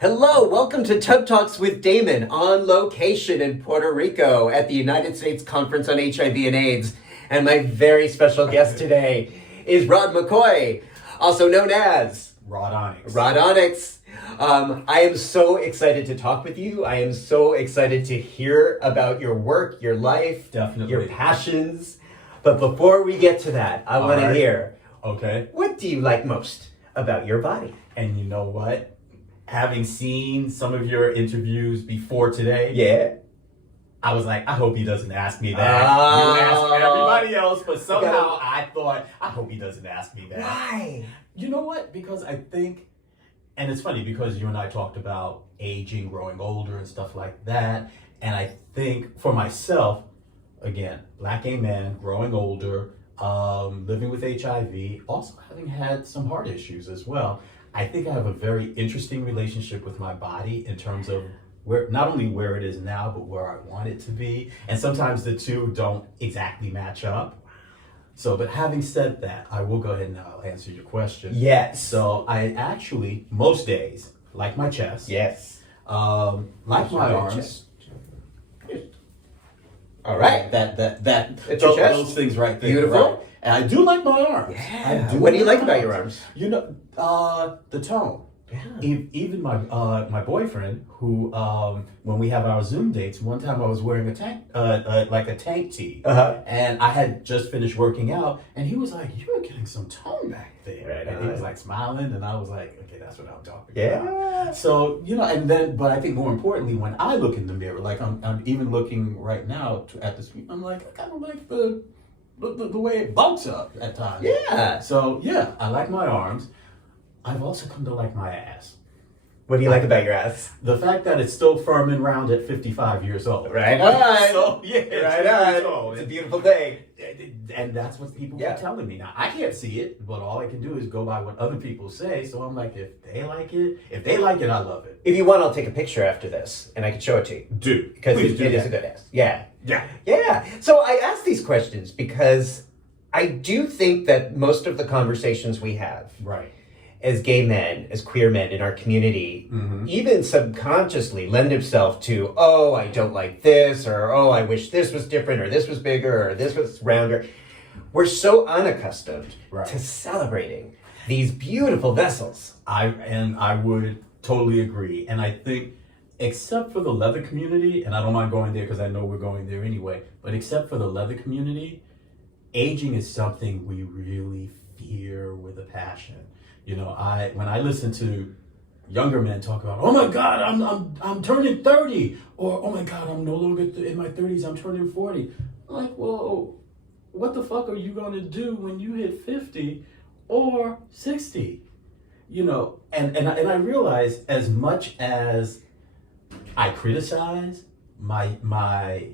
Hello, welcome to Tub Talks with Damon on location in Puerto Rico at the United States Conference on HIV and AIDS. And my very special guest today is Rod McCoy, also known as Rod ONYX. Rod ONYX. I am so excited to talk with you. I am so excited to hear about your work, your life, Definitely. your passions. But before we get to that, I want to hear, okay, what do you like most about your body? and you know what? Having seen some of your interviews before today, Yeah. I was like, I hope he doesn't ask me that. You asked everybody else, but somehow I thought, I hope he doesn't ask me that. Why? You know what? Because I think, and it's funny because you and I talked about aging, growing older and stuff like that. And I think for myself, again, black gay man, growing older, living with HIV, also having had some heart issues as well. I think I have a very interesting relationship with my body in terms of where, not only where it is now, but where I want it to be. And sometimes the two don't exactly match up. So, but having said that, I will go ahead and I'll answer your question. Yes. So I actually, most days, like my chest. Yes. Like my arms. All right. It's your chest. Those things right there. Beautiful. Right. And I do like my arms. Yeah. What do you like about your arms? You know, the tone. Yeah. Even my boyfriend, who when we have our Zoom dates, one time I was wearing a tank, like a tank tee, and I had just finished working out, and he was like, "You're getting some tone back there," Right and on. he was like smiling, and I was like, "Okay, that's what I'm talking Yeah. about." So and then, but I think more importantly, when I look in the mirror, like I'm even looking right now at the screen, I'm like, I kind of like the way it bulks up at times. Yeah. So yeah, I like my arms. I've also come to like my ass. What do you like about your ass? The fact that it's still firm and round at 55 years old. Right on. So, yeah, Right on. It's a beautiful thing. And that's what people Yeah. keep telling me. Now, I can't see it, but all I can do is go by what other people say. So I'm like, if they like it, I love it. If you want, I'll take a picture after this, and I can show it to you. Do. Because Please it do is that. a good ass. Yeah. Yeah. Yeah. So I ask these questions because I do think that most of the conversations we have Right. as gay men, as queer men in our community, even subconsciously lend itself to, oh, I don't like this, or oh, I wish this was different, or this was bigger, or this was rounder. We're so unaccustomed to celebrating these beautiful vessels. I would totally agree. And I think, except for the leather community, and I don't mind going there because I know we're going there anyway, but except for the leather community, aging is something we really fear with a passion. You know, when I listen to younger men talk about, oh my God, I'm turning 30, or oh my God, I'm no longer in my 30s, I'm turning 40. I'm like, well, what the fuck are you going to do when you hit 50 or 60? You know, and I realize, as much as I criticize my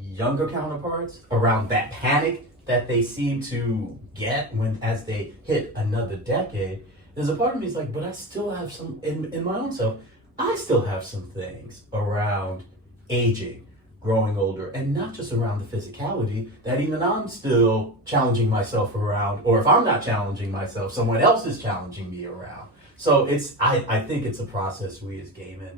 younger counterparts around that panic that they seem to get as they hit another decade, there's a part of me that's like, but I still have some, in my own self, I still have some things around aging, growing older, and not just around the physicality, that even I'm still challenging myself around, or if I'm not challenging myself, someone else is challenging me around. So I think it's a process we as gay men,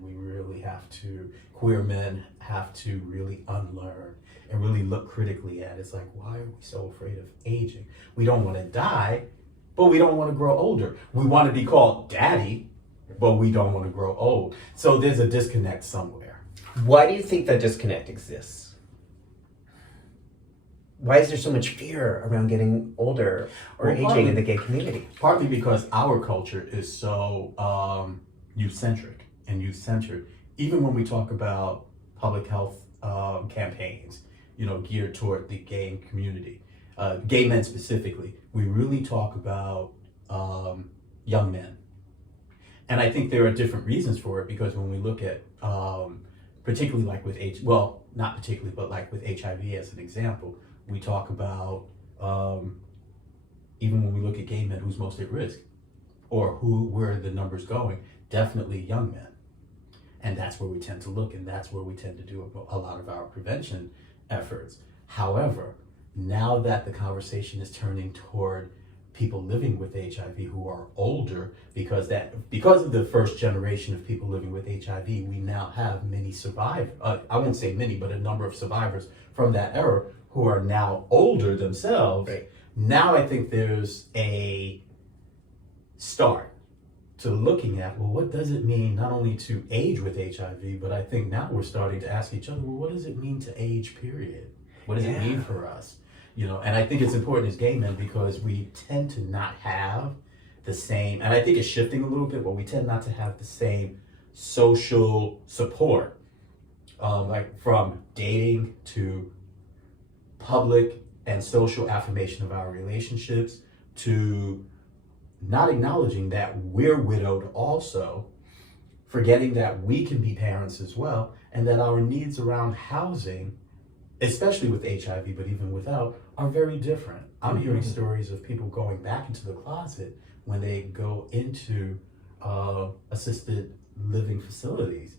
queer men have to really unlearn and really look critically at. It's like, why are we so afraid of aging? We don't want to die, but we don't want to grow older. We want to be called daddy, but we don't want to grow old. So there's a disconnect somewhere. Why do you think that disconnect exists? Why is there so much fear around getting older or aging in the gay community? Partly because our culture is so youth-centric and youth-centered. Even when we talk about public health campaigns, geared toward the gay community, gay men specifically, we really talk about young men. And I think there are different reasons for it, because when we look at, particularly like with not particularly, but like with HIV as an example, we talk about, even when we look at gay men, who's most at risk, or where are the numbers going, definitely young men. And that's where we tend to look, and that's where we tend to do a lot of our prevention efforts. However, now that the conversation is turning toward people living with HIV who are older, because of the first generation of people living with HIV, we now have many survivors. I won't say many, but a number of survivors from that era who are now older themselves. Right. Now I think there's a start to looking at, well, what does it mean not only to age with HIV, but I think now we're starting to ask each other, well, what does it mean to age, period? What does it mean for us? You know, and I think it's important as gay men because we tend to not have the same, and I think it's shifting a little bit, but we tend not to have the same social support, like from dating to public and social affirmation of our relationships, to not acknowledging that we're widowed also, forgetting that we can be parents as well, and that our needs around housing, especially with HIV, but even without, are very different. I'm hearing stories of people going back into the closet when they go into assisted living facilities,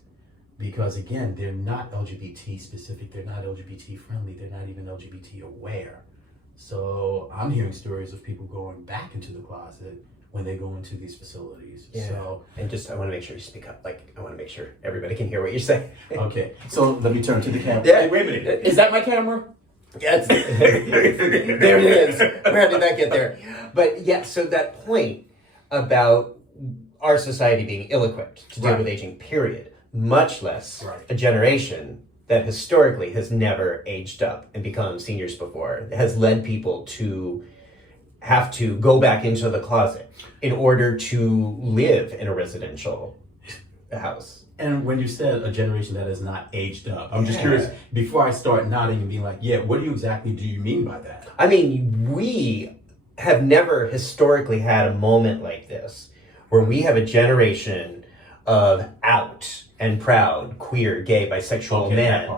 because again, they're not LGBT specific, they're not LGBT friendly, they're not even LGBT aware. So I'm hearing stories of people going back into the closet when they go into these facilities. Yeah. So, and just, I want to make sure you speak up. Like, I want to make sure everybody can hear what you're saying. okay, so let me turn to the camera. Yeah. Hey, wait a minute. Is that my camera? Yes. There it is. Where did that get there? But yeah, so that point about our society being ill-equipped to deal with aging, period, much less a generation that historically has never aged up and become seniors before, has led people to have to go back into the closet in order to live in a residential house. And when you said a generation that has not aged up, I'm just curious, before I start nodding and being like, yeah, what exactly do you mean by that? I mean, we have never historically had a moment like this where we have a generation of out and proud, queer, gay, bisexual men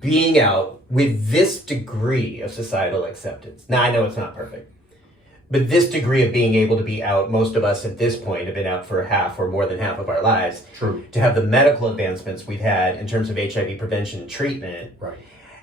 being out with this degree of societal acceptance. Now, I know it's not perfect, but this degree of being able to be out, most of us at this point have been out for half or more than half of our lives. True. To have the medical advancements we've had in terms of HIV prevention and treatment,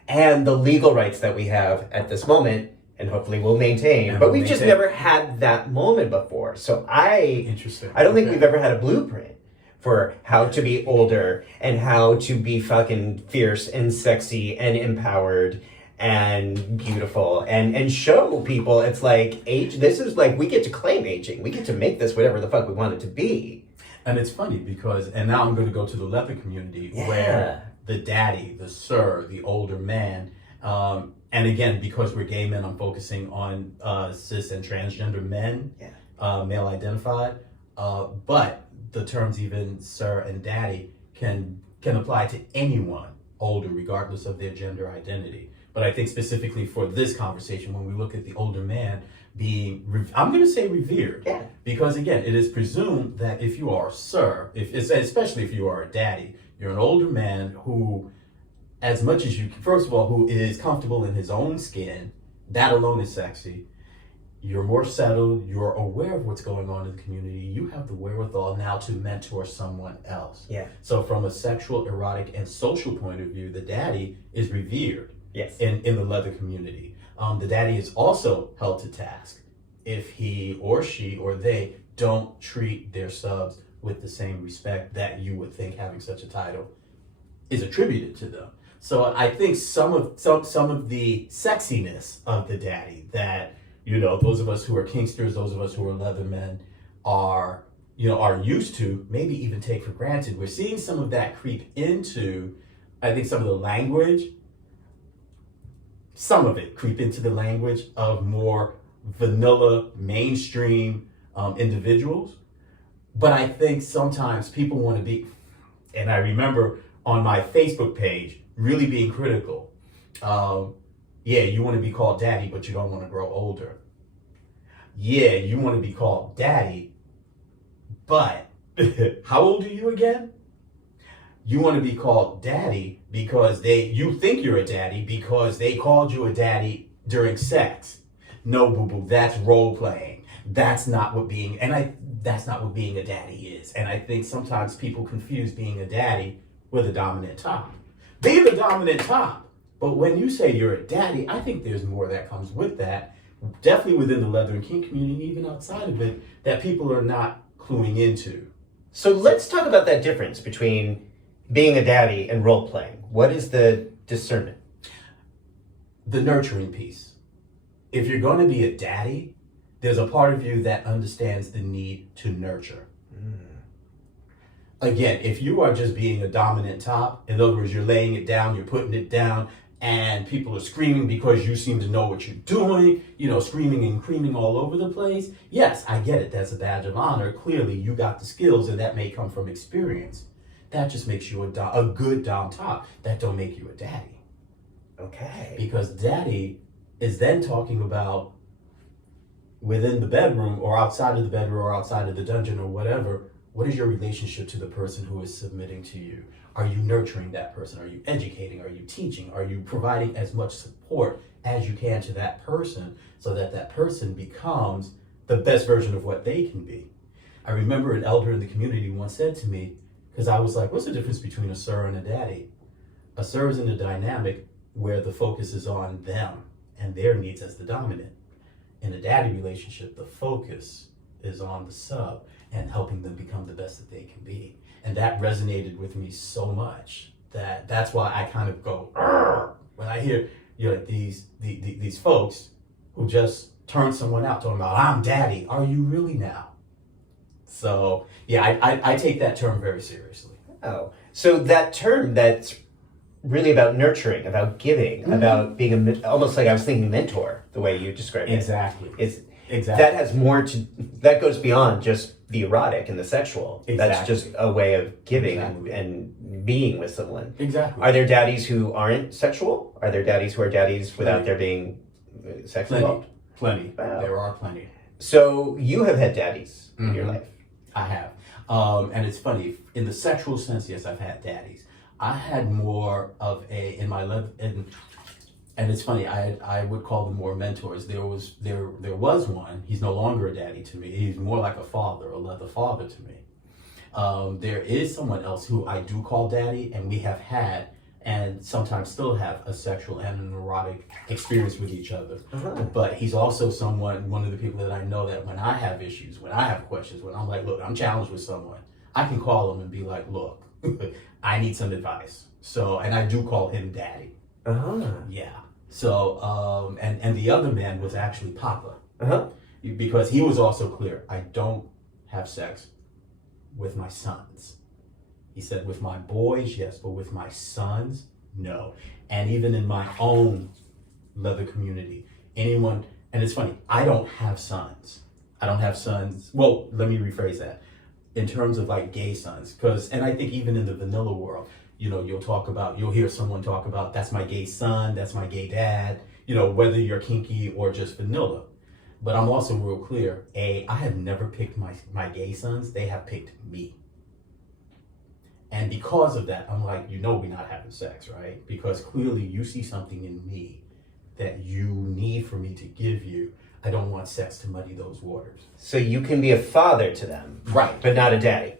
and the legal rights that we have at this moment, and hopefully we'll maintain. But we've just never had that moment before. So I don't think we've ever had a blueprint for how to be older and how to be fucking fierce and sexy and empowered and beautiful and show people it's like age. This is like, we get to claim aging. We get to make this whatever the fuck we want it to be. And it's funny because, and now I'm going to go to the leather community where the daddy, the sir, the older man, and again, because we're gay men, I'm focusing on cis and transgender men, male identified, but the terms even sir and daddy can apply to anyone older, regardless of their gender identity. But I think specifically for this conversation, when we look at the older man being, I'm going to say revered, because again, it is presumed that if you are a sir, especially if you are a daddy, you're an older man who, as much as you, first of all, who is comfortable in his own skin, that alone is sexy. You're more settled, you're aware of what's going on in the community, you have the wherewithal now to mentor someone else. So from a sexual, erotic, and social point of view, the daddy is revered in the leather community. The daddy is also held to task if he or she or they don't treat their subs with the same respect that you would think having such a title is attributed to them. So I think some of the sexiness of the daddy that, you know, those of us who are kinksters, those of us who are leathermen are used to, maybe even take for granted. We're seeing some of that creep into, I think, some of the language of more vanilla, mainstream individuals. But I think sometimes people want to be, and I remember on my Facebook page, really being critical. You want to be called daddy, but you don't want to grow older. Yeah, you want to be called daddy, but how old are you again? You want to be called daddy because you think you're a daddy because they called you a daddy during sex. No, boo-boo, that's role playing. That's not what being a daddy is. And I think sometimes people confuse being a daddy with a dominant top. Be the dominant top. But when you say you're a daddy, I think there's more that comes with that, definitely within the leather and kink community, even outside of it, that people are not cluing into. So let's talk about that difference between being a daddy and role playing. What is the discernment? The nurturing piece. If you're going to be a daddy, there's a part of you that understands the need to nurture. Again, if you are just being a dominant top, in other words, you're laying it down, you're putting it down, and people are screaming because you seem to know what you're doing, screaming and creaming all over the place. Yes, I get it. That's a badge of honor. Clearly, you got the skills, and that may come from experience. That just makes you a good dom top. That don't make you a daddy. Okay. Because daddy is then talking about within the bedroom or outside of the bedroom or outside of the dungeon or whatever. What is your relationship to the person who is submitting to you? Are you nurturing that person? Are you educating? Are you teaching? Are you providing as much support as you can to that person so that that person becomes the best version of what they can be? I remember an elder in the community once said to me, because I was like, what's the difference between a sir and a daddy? A sir is in a dynamic where the focus is on them and their needs as the dominant. In a daddy relationship, the focus is on the sub and helping them become the best that they can be. And that resonated with me so much that's why I kind of go, "Arr!" when I hear these folks who just turn someone out talking about, I'm daddy. Are you really now? So yeah, I take that term very seriously. Oh, so that term that's really about nurturing, about giving, about being almost like I was thinking mentor, the way you described it. Exactly. Exactly. That has more that goes beyond just the erotic and the sexual. Exactly. That's just a way of giving and being with someone. Exactly. Are there daddies who aren't sexual? Are there daddies who are daddies without there being sex involved? Plenty. Wow. There are plenty. So you have had daddies in your life. I have. And it's funny, in the sexual sense, yes, I've had daddies. I had more of and it's funny, I would call them more mentors. There was one, he's no longer a daddy to me. He's more like a father, a leather father to me. There is someone else who I do call daddy, and we have had, and sometimes still have, a sexual and an erotic experience with each other. But he's also one of the people that I know that when I have issues, when I have questions, when I'm like, look, I'm challenged with someone, I can call him and be like, look, I need some advice. So, and I do call him daddy. Yeah. So, and the other man was actually Papa. Because he was also clear, I don't have sex with my sons. He said, with my boys, yes, but with my sons, no. And even in my own leather community, and it's funny, I don't have sons. Well, let me rephrase that. In terms of like gay sons, and I think even in the vanilla world, you'll hear someone talk about, that's my gay son, that's my gay dad, whether you're kinky or just vanilla. But I'm also real clear, I have never picked my gay sons, they have picked me. And because of that, I'm like, we're not having sex, right? Because clearly you see something in me that you need for me to give you. I don't want sex to muddy those waters. So you can be a father to them. Right. But not a daddy.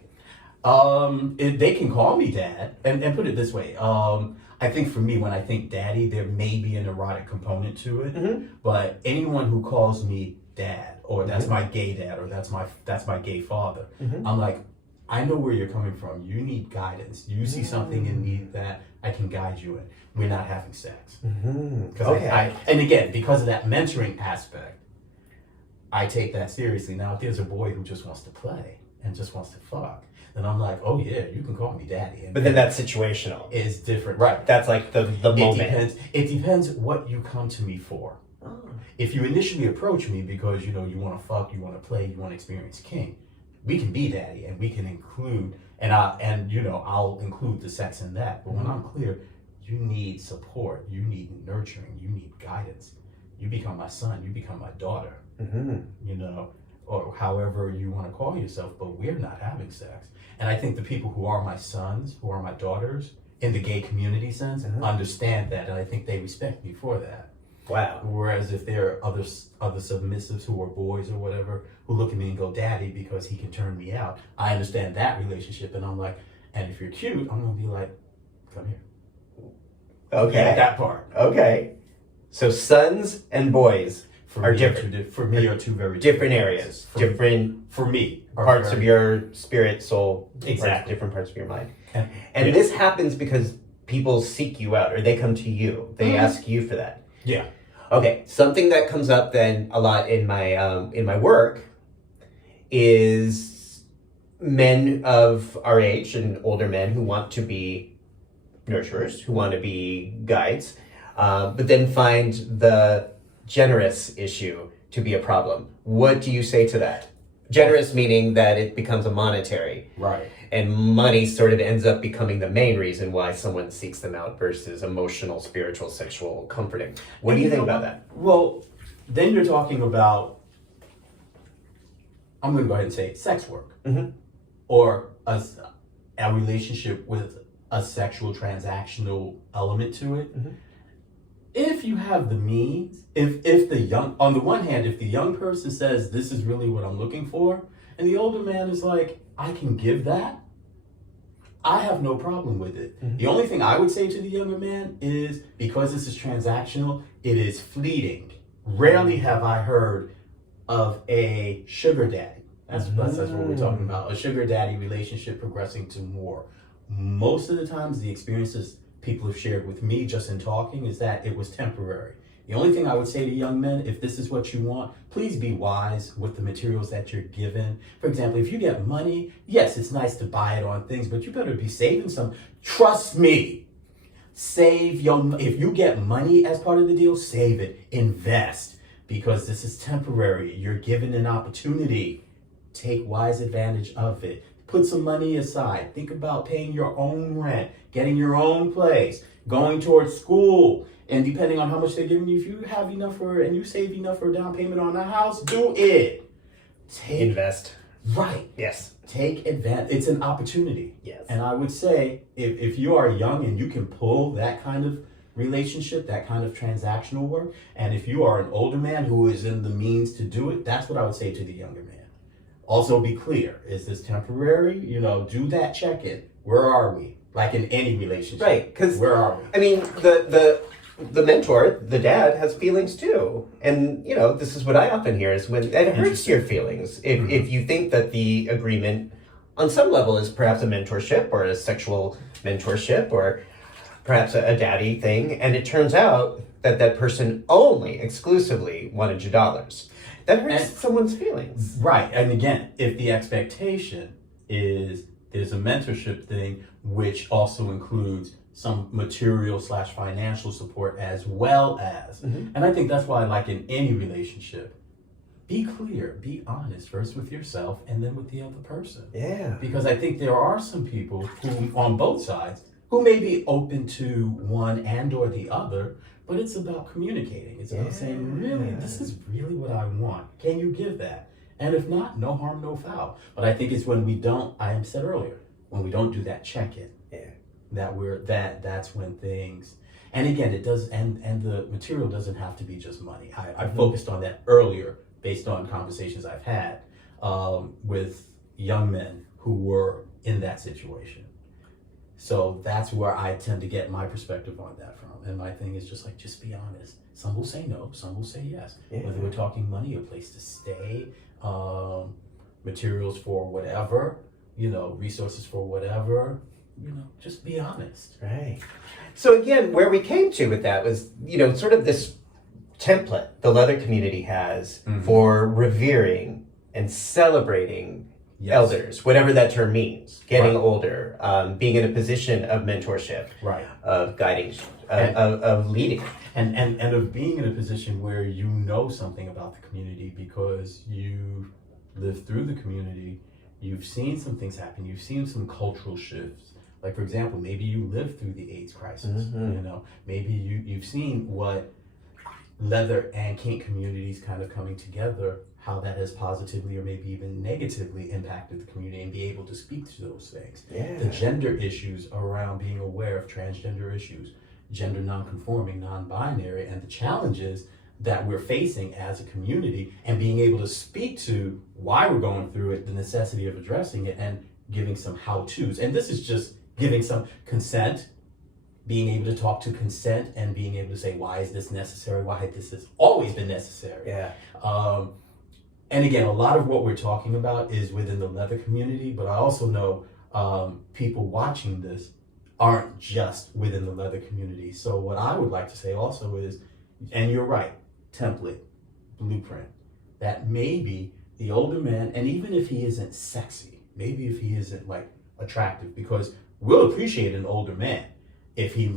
They can call me dad, and put it this way. I think for me, when I think daddy, there may be an erotic component to it. But anyone who calls me dad, or that's my gay dad, or that's my gay father, I'm like, I know where you're coming from. You need guidance. You see something in me that I can guide you in. We're not having sex. Okay. And again, because of that mentoring aspect, I take that seriously. Now, if there's a boy who just wants to play and just wants to fuck, then I'm like, oh yeah, you can call me daddy. But then that's situational. It's different. Right. That's like the moment. It depends what you come to me for. If you initially approach me because, you want to fuck, you want to play, you want to experience king, we can be daddy, and we can include, I'll include the sex in that. But when I'm clear, you need support, you need nurturing, you need guidance. You become my son, you become my daughter, or however you want to call yourself, but we're not having sex. And I think the people who are my sons, who are my daughters, in the gay community sense, understand that, and I think they respect me for that. Wow. Whereas if there are other submissives who are boys or whatever, who look at me and go, daddy, because he can turn me out, I understand that relationship, and I'm like, and if you're cute, I'm going to be like, come here. Okay. Yeah, that part. Okay. So sons and boys. are different. For me, are two very different areas, different for me parts of your spirit, soul, Exactly. different parts of your mind. And And this happens because people seek you out, or they come to you. They ask you for that. yeah. Okay, something that comes up then a lot in my work is men of our age and older men who want to be nurturers, who want to be guides, but then find the generous issue to be a problem. What do you say to that? Generous meaning that it becomes a monetary. Right. And money sort of ends up becoming the main reason why someone seeks them out versus emotional, spiritual, sexual comforting. What do you think about that? Well, then you're talking about, I'm going to go ahead and say sex work, or a relationship with a sexual transactional element to it. If you have the means, if the young, on the one hand, if the young person says, this is really what I'm looking for, and the older man is like, I can give that, I have no problem with it. The only thing I would say to the younger man is, because this is transactional, it is fleeting. Rarely have I heard of a sugar daddy. That's what we're talking about. A sugar daddy relationship progressing to more. Most of the times, the experiences people have shared with me just in talking is that it was temporary. The only thing I would say to young men, if this is what you want, please be wise with the materials that you're given. For example, if you get money, yes, it's nice to buy it on things, but you better be saving some. Trust me, if you get money as part of the deal, save it, invest, because this is temporary. You're given an opportunity. Take wise advantage of it. Put some money aside. Think about paying your own rent, getting your own place, going towards school. And depending on how much they're giving you, if you have enough and you save enough for a down payment on a house, do it. Invest. Right. Yes. Take advantage. It's an opportunity. Yes. And I would say, if you are young and you can pull that kind of relationship, that kind of transactional work, and if you are an older man who is in the means to do it, that's what I would say to the younger man. Also be clear, is this temporary? Do that check-in. Where are we? Like in any relationship. Right, because where are we? I mean, the mentor, the dad, has feelings too. And, this is what I often hear is when it hurts your feelings. If you think that the agreement on some level is perhaps a mentorship or a sexual mentorship or perhaps a daddy thing, and it turns out that person only exclusively wanted your dollars. That hurts someone's feelings. Right. And again, if the expectation is there's a mentorship thing, which also includes some material / financial support as well as, and I think that's why, like in any relationship, be clear, be honest, first with yourself and then with the other person. Yeah. Because I think there are some people who, on both sides, who may be open to one and or the other, but it's about communicating. It's about saying, really, this is really what I want. Can you give that? And if not, no harm, no foul. But I think it's when we don't, I said earlier, when we don't do that check-in, that's when things, and again, it does, and the material doesn't have to be just money. I focused on that earlier based on conversations I've had with young men who were in that situation. So that's where I tend to get my perspective on that from. And my thing is just be honest. Some will say no, some will say yes. Yeah. Whether we're talking money, a place to stay, materials for whatever, resources for whatever, just be honest. Right. So again, where we came to with that was, sort of this template the leather community has for revering and celebrating elders, whatever that term means, getting older, being in a position of mentorship, of guiding, of leading. And of being in a position where you know something about the community because you lived through the community, you've seen some things happen, you've seen some cultural shifts. Like, for example, maybe you lived through the AIDS crisis, maybe you've seen what leather and kink communities kind of coming together, how that has positively or maybe even negatively impacted the community, and be able to speak to those things. The gender issues around being aware of transgender issues, gender non-conforming, non-binary, and the challenges that we're facing as a community, and being able to speak to why we're going through it, the necessity of addressing it, and giving some how-tos. And this is just giving some consent, being able to talk to consent and being able to say, why is this necessary? Why this has always been necessary. Yeah. And again, a lot of what we're talking about is within the leather community, but I also know people watching this aren't just within the leather community. So what I would like to say also is, and you're right, template, blueprint, that maybe the older man, and even if he isn't sexy, maybe if he isn't like attractive, because we'll appreciate an older man if he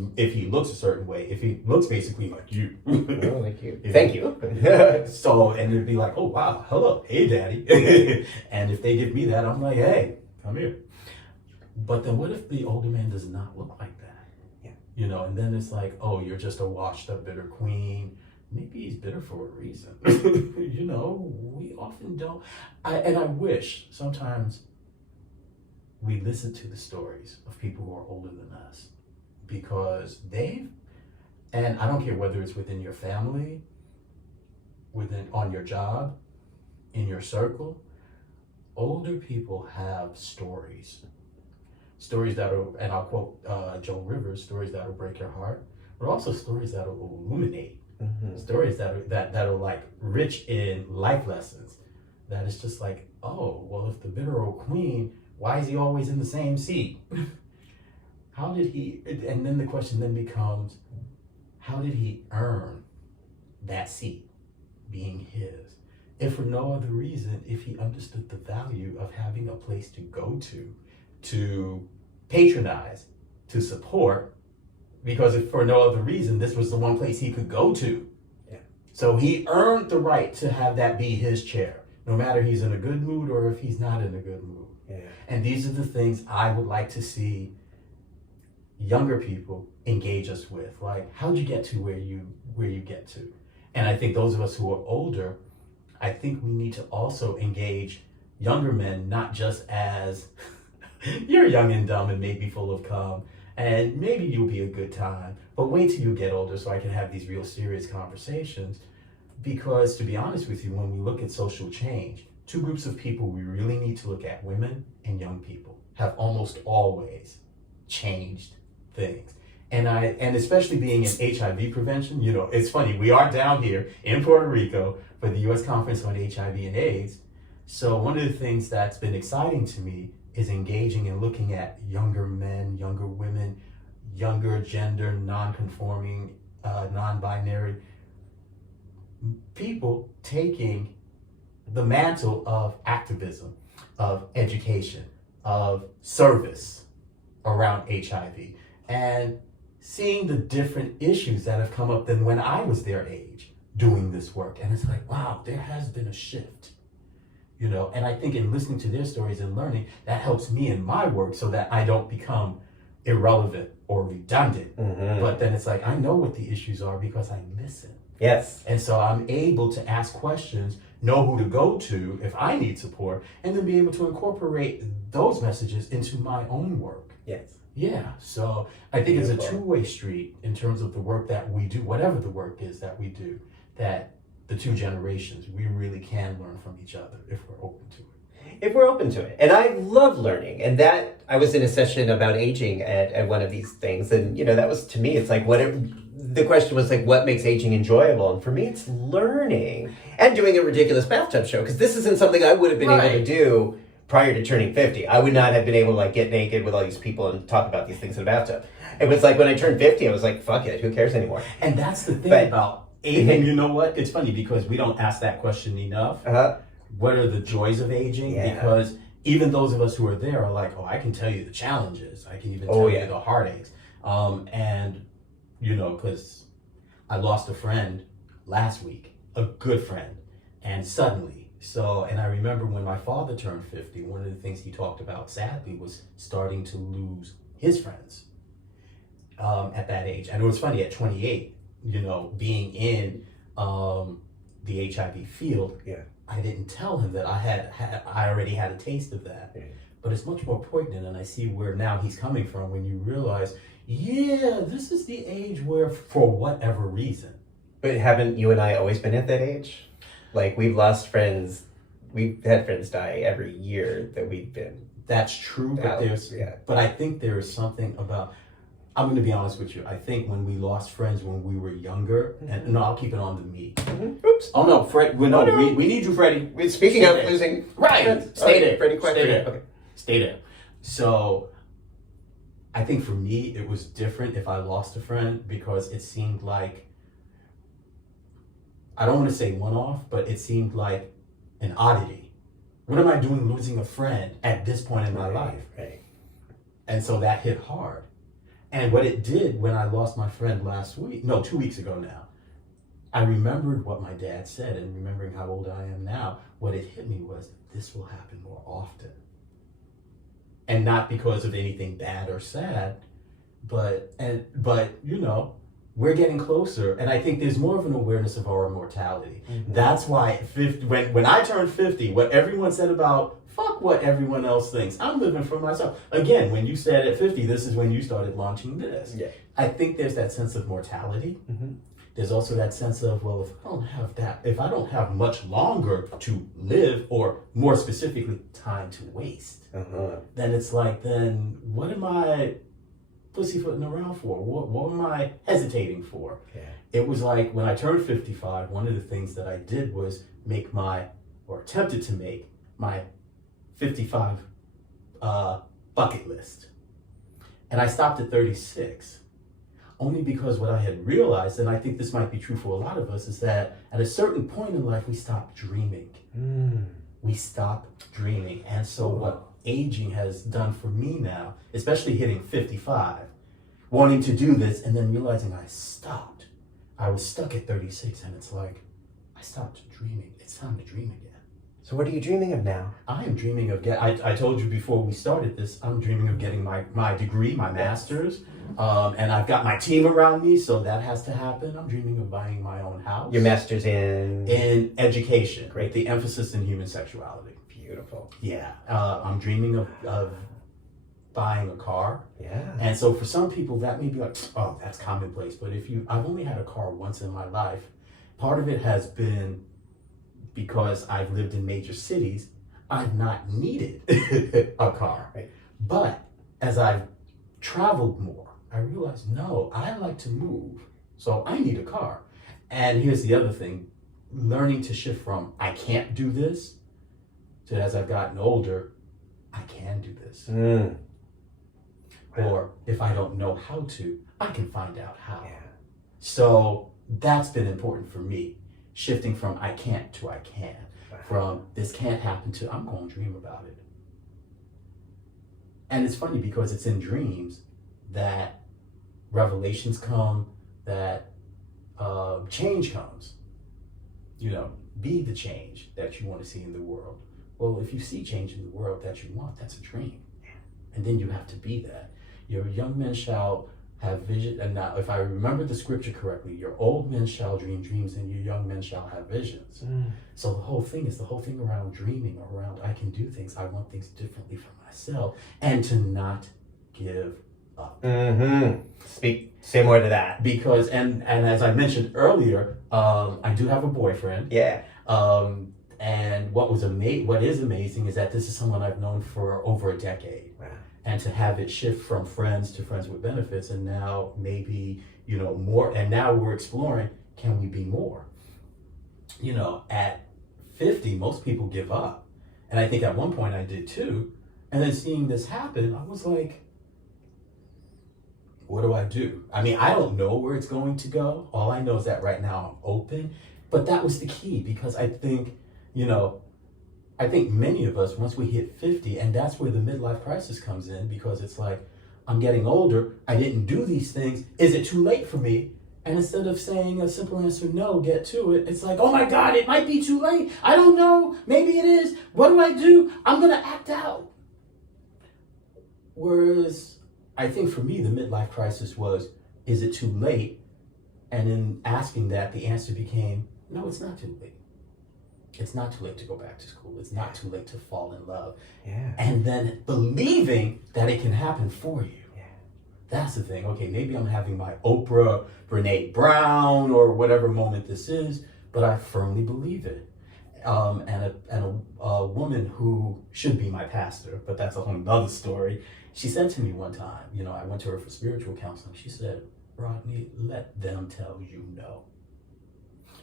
looks a certain way, if he looks basically like you. Oh, like you. Thank you. So, and it'd be like, oh wow, hello, hey daddy. And if they give me that, I'm like, hey, come here. But then what if the older man does not look like that? Yeah. You know, and then it's like, oh, you're just a washed up bitter queen. Maybe he's bitter for a reason. You know, we often don't. And I wish sometimes we listen to the stories of people who are older than us, because and I don't care whether it's within your family, on your job, in your circle, older people have stories that are, and I'll quote Joan Rivers, stories that will break your heart, but also stories that will illuminate. Mm-hmm. Stories that are like rich in life lessons. That is just like, oh, well, if the bitter old queen, why is he always in the same seat? How did he? And then the question then becomes, how did he earn that seat being his? If for no other reason, if he understood the value of having a place to go to patronize, to support. Because if for no other reason, this was the one place he could go to. Yeah. So he earned the right to have that be his chair, no matter he's in a good mood or if he's not in a good mood. Yeah. And these are the things I would like to see younger people engage us with. Like, how'd you get to where you get to? And I think those of us who are older, I think we need to also engage younger men, not just as you're young and dumb and maybe full of cum, and maybe you'll be a good time, but wait till you get older so I can have these real serious conversations. Because to be honest with you, when we look at social change, two groups of people we really need to look at, women and young people, have almost always changed things. And especially being in HIV prevention, you know, it's funny, we are down here in Puerto Rico for the US Conference on HIV and AIDS. So one of the things that's been exciting to me is engaging and looking at younger men, younger women, younger gender, non-conforming, non-binary people taking the mantle of activism, of education, of service around HIV, and seeing the different issues that have come up than when I was their age doing this work. And it's like, wow, there has been a shift. You know, and I think in listening to their stories and learning, that helps me in my work so that I don't become irrelevant or redundant. Mm-hmm. But then it's like, I know what the issues are because I listen. Yes. And so I'm able to ask questions, know who to go to if I need support, and then be able to incorporate those messages into my own work. Yes. Yeah. So I think it's a two-way street in terms of the work that we do, whatever the work is that we do, that the two generations, we really can learn from each other if we're open to it. If we're open to it. And I love learning. And that, I was in a session about aging at one of these things. And, you know, that was, to me, it's like, the question was like, what makes aging enjoyable? And for me, it's learning and doing a ridiculous bathtub show. Because this isn't something I would have been able to do prior to turning 50. I would not have been able to like get naked with all these people and talk about these things in a bathtub. It was like when I turned 50, I was like, fuck it, who cares anymore? And that's the thing about aging. You know what? It's funny because we don't ask that question enough. Uh-huh. What are the joys of aging? Yeah. Because even those of us who are there are like, oh, I can tell you the challenges. I can even tell you the heartaches. And, you know, because I lost a friend last week, a good friend, and suddenly. So, and I remember when my father turned 50, one of the things he talked about, sadly, was starting to lose his friends at that age. And it was funny, at 28, you know, being in the HIV field, I didn't tell him that I already had a taste of that. Yeah. But it's much more poignant, and I see where now he's coming from when you realize, this is the age where, for whatever reason. But haven't you and I always been at that age? Like, we've lost friends. We've had friends die every year that we've been. That's true, but but I think there is something about I'm going to be honest with you. I think when we lost friends when we were younger, and no, I'll keep it on to me. Oops. Oh no, Fred. No, we need you, Freddie. Speaking of losing, right? Stay there, Freddie. Stay there. Okay. Stay there. So, I think for me it was different if I lost a friend because it seemed like, I don't want to say one-off, but it seemed like an oddity. What am I doing losing a friend at this point in my life? Right. And so that hit hard. And what it did when I lost my friend 2 weeks ago now, I remembered what my dad said, and remembering how old I am now, what it hit me was, this will happen more often. And not because of anything bad or sad, but you know, we're getting closer, and I think there's more of an awareness of our mortality. Mm-hmm. That's why when I turned 50, what everyone said about fuck what everyone else thinks, I'm living for myself. Again, when you said at 50, this is when you started launching this. Yeah. I think there's that sense of mortality. Mm-hmm. There's also that sense of, well, if I don't have much longer to live, or more specifically, time to waste, then it's like, then what am I pussyfooting around for? What am I hesitating for? Yeah. It was like when I turned 55, one of the things that I did was attempted to make my 55 bucket list. And I stopped at 36. Only because what I had realized, and I think this might be true for a lot of us, is that at a certain point in life, we stop dreaming. We stop dreaming. And so what aging has done for me now, especially hitting 55, wanting to do this and then realizing I stopped. I was stuck at 36, and it's like, I stopped dreaming. It's time to dream again. So what are you dreaming of now? I am dreaming of I told you before we started this, I'm dreaming of getting my degree, my master's. And I've got my team around me, so that has to happen. I'm dreaming of buying my own house. Your master's in education. Great. With the emphasis in human sexuality. Beautiful. Yeah. I'm dreaming of buying a car. Yeah. And so for some people that may be like, oh, that's commonplace. But I've only had a car once in my life. Part of it has been because I've lived in major cities, I've not needed a car. Right. But as I've traveled more, I realized, no, I like to move, so I need a car. And here's the other thing, learning to shift from I can't do this to, as I've gotten older, I can do this. Or if I don't know how to, I can find out how. Yeah. So that's been important for me. Shifting from I can't to I can. Wow. From this can't happen to I'm going to dream about it. And it's funny because it's in dreams that revelations come, that change comes. You know, be the change that you want to see in the world. Well, if you see change in the world that you want, that's a dream. And then you have to be that. Your young men shall have vision, and now if I remember the scripture correctly, your old men shall dream dreams and your young men shall have visions. So the whole thing around dreaming, around I can do things, I want things differently for myself, and to not give up. Say more to that. Because, and as I mentioned earlier, I do have a boyfriend. Yeah. And what is amazing is that this is someone I've known for over a decade. Wow. And to have it shift from friends to friends with benefits, and now maybe, you know, more, and now we're exploring, can we be more? You know, at 50, most people give up. And I think at one point I did too. And then seeing this happen, I was like, what do I do? I mean, I don't know where it's going to go. All I know is that right now I'm open. But that was the key, because I think, you know, I think many of us, once we hit 50, and that's where the midlife crisis comes in, because it's like, I'm getting older, I didn't do these things, is it too late for me? And instead of saying a simple answer, no, get to it, it's like, oh my God, it might be too late. I don't know, maybe it is. What do I do? I'm gonna act out. Whereas, I think for me, the midlife crisis was, is it too late? And in asking that, the answer became, no, it's not too late. It's not too late to go back to school. It's not too late to fall in love. Yeah. And then believing that it can happen for you. Yeah. That's the thing. Okay, maybe I'm having my Oprah, Brene Brown, or whatever moment this is, but I firmly believe it. And a woman who should be my pastor, but that's a whole other story, She said to me one time, I went to her for spiritual counseling. She said, Rodney, let them tell you no.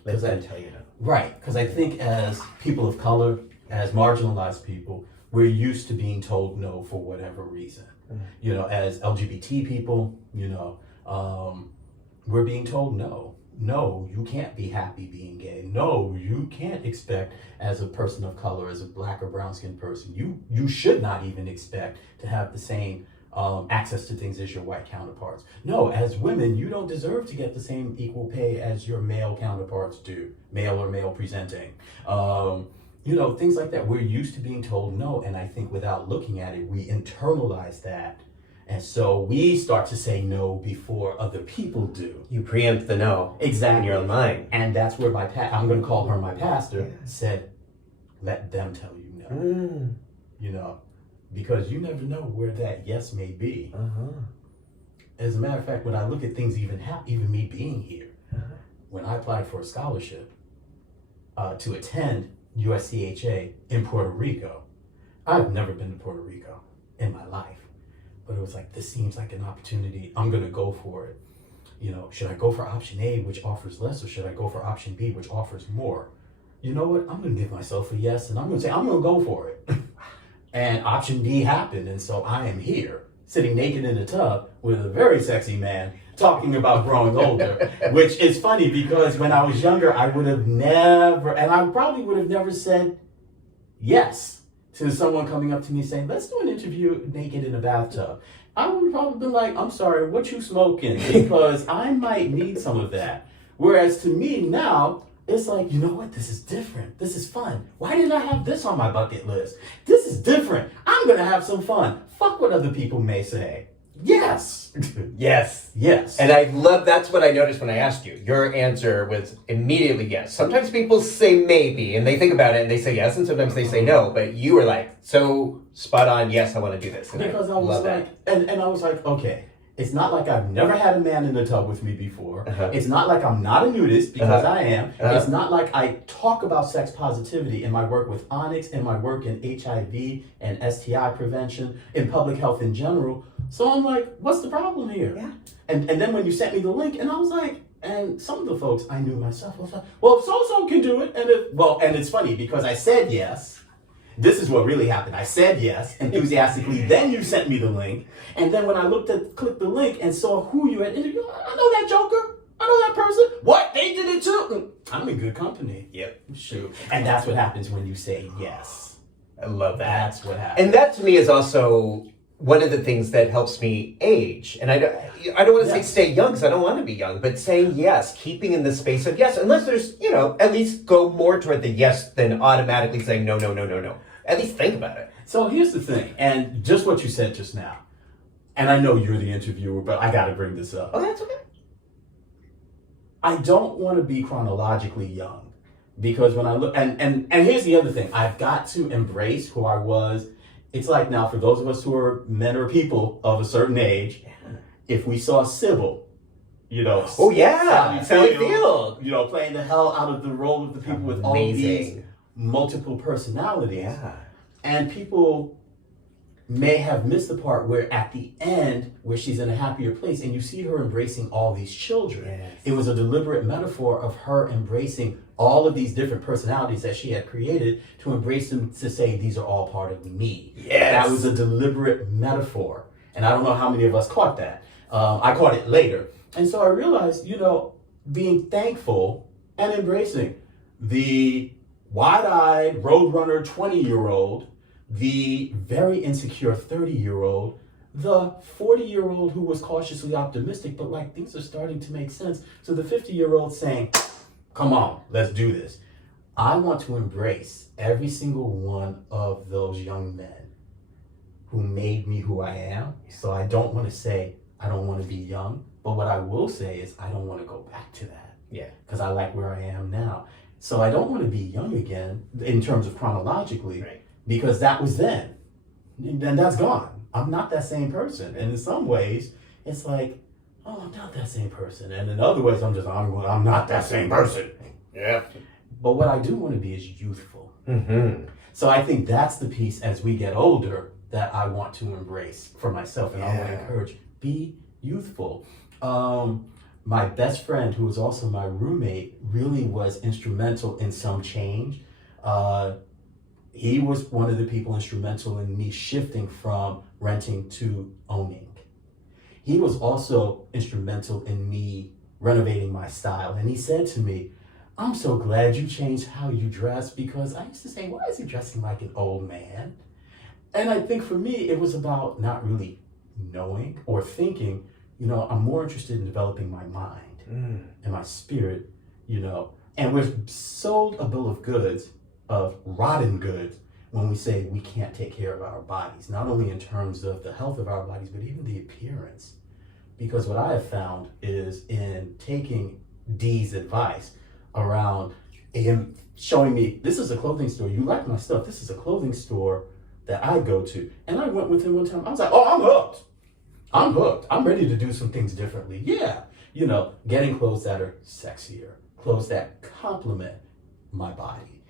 Let them tell you no. Right, because I think as people of color, as marginalized people, we're used to being told no for whatever reason. As LGBT people, we're being told no. No, you can't be happy being gay. No, you can't expect as a person of color, as a black or brown skinned person, you should not even expect to have the same access to things as your white counterparts. No, as women, you don't deserve to get the same equal pay as your male counterparts do, male or male presenting. Things like that. We're used to being told no, and I think without looking at it, we internalize that. And so we start to say no before other people do. You preempt the no. Exactly. In your own mind. And that's where I'm going to call her my pastor, said, let them tell you no. Because you never know where that yes may be. As a matter of fact, when I look at things, even me being here, when I applied for a scholarship to attend USCHA in Puerto Rico, I've never been to Puerto Rico in my life. But it was like, this seems like an opportunity. I'm going to go for it. Should I go for option A, which offers less, or should I go for option B, which offers more? You know what? I'm going to give myself a yes, and I'm going to say, I'm going to go for it. And option B happened, and so I am here, sitting naked in a tub with a very sexy man talking about growing older, which is funny because when I was younger, I would have never, and I probably would have never said yes to someone coming up to me saying, let's do an interview naked in a bathtub. I would have probably been like, I'm sorry, what you smoking? Because I might need some of that. Whereas to me now, it's like, you know what? This is different. This is fun. Why didn't I have this on my bucket list? This is different. I'm going to have some fun. Fuck what other people may say. Yes. Yes. And I love, that's what I noticed when I asked you. Your answer was immediately yes. Sometimes people say maybe and they think about it and they say yes, and sometimes they say no, but you were like, so spot on, yes, I want to do this. And because I was like, and I was like, okay, it's not like I've never had a man in the tub with me before. It's not like I'm not a nudist, because I am. It's not like I talk about sex positivity in my work with ONYX, in my work in HIV and STI prevention, in public health in general. So I'm like, what's the problem here? Yeah. And then when you sent me the link, and I was like, and some of the folks I knew myself, I was like, well, so-so can do it. And it's funny because I said yes. This is what really happened. I said yes enthusiastically. Then you sent me the link. And then when I clicked the link and saw who you had interviewed, I know that joker. I know that person. What? They did it too. I'm in good company. Yep. Shoot. And that's what happens when you say yes. I love that. That's what happens. And that to me is also one of the things that helps me age. And I don't want to say stay young, because I don't want to be young, but saying yes, keeping in the space of yes, unless there's, at least go more toward the yes than automatically saying no. At least think about it. So here's the thing, and just what you said just now, and I know you're the interviewer, but I got to bring this up. Oh, that's okay. I don't want to be chronologically young, because when I look, and here's the other thing, I've got to embrace who I was. It's like now, for those of us who are men or people of a certain age, if we saw Sybil, oh yeah, Sally Field, playing the hell out of the role of the people with all these multiple personalities. Yeah. And people may have missed the part where at the end, where she's in a happier place and you see her embracing all these children. Yes. It was a deliberate metaphor of her embracing all of these different personalities that she had created, to embrace them, to say, these are all part of me. Yes. That was a deliberate metaphor. And I don't know how many of us caught that. I caught it later. And so I realized, being thankful and embracing the wide-eyed roadrunner 20-year-old, the very insecure 30-year-old, the 40-year-old who was cautiously optimistic, but like things are starting to make sense, to the 50-year-old saying, come on, let's do this. I want to embrace every single one of those young men who made me who I am. So I don't want to say I don't want to be young, but what I will say is I don't want to go back to that. Yeah. Because I like where I am now. So I don't want to be young again in terms of chronologically, because that was then. And that's gone. I'm not that same person. And in some ways, it's like, oh, I'm not that same person. And in other ways, I'm not that same person. Yeah. But what I do want to be is youthful. Mm-hmm. So I think that's the piece as we get older, that I want to embrace for myself, and I want to encourage, be youthful. My best friend, who was also my roommate, really was instrumental in some change. He was one of the people instrumental in me shifting from renting to owning. He was also instrumental in me renovating my style. And he said to me, I'm so glad you changed how you dress, because I used to say, why is he dressing like an old man? And I think for me, it was about not really knowing or thinking, I'm more interested in developing my mind and my spirit, and we're sold a bill of goods of rotten goods when we say we can't take care of our bodies, not only in terms of the health of our bodies, but even the appearance. Because what I have found is, in taking Dee's advice around him showing me, this is a clothing store, you like my stuff, this is a clothing store that I go to. And I went with him one time, I was like, oh, I'm hooked. I'm ready to do some things differently. Yeah, getting clothes that are sexier, clothes that complement my body,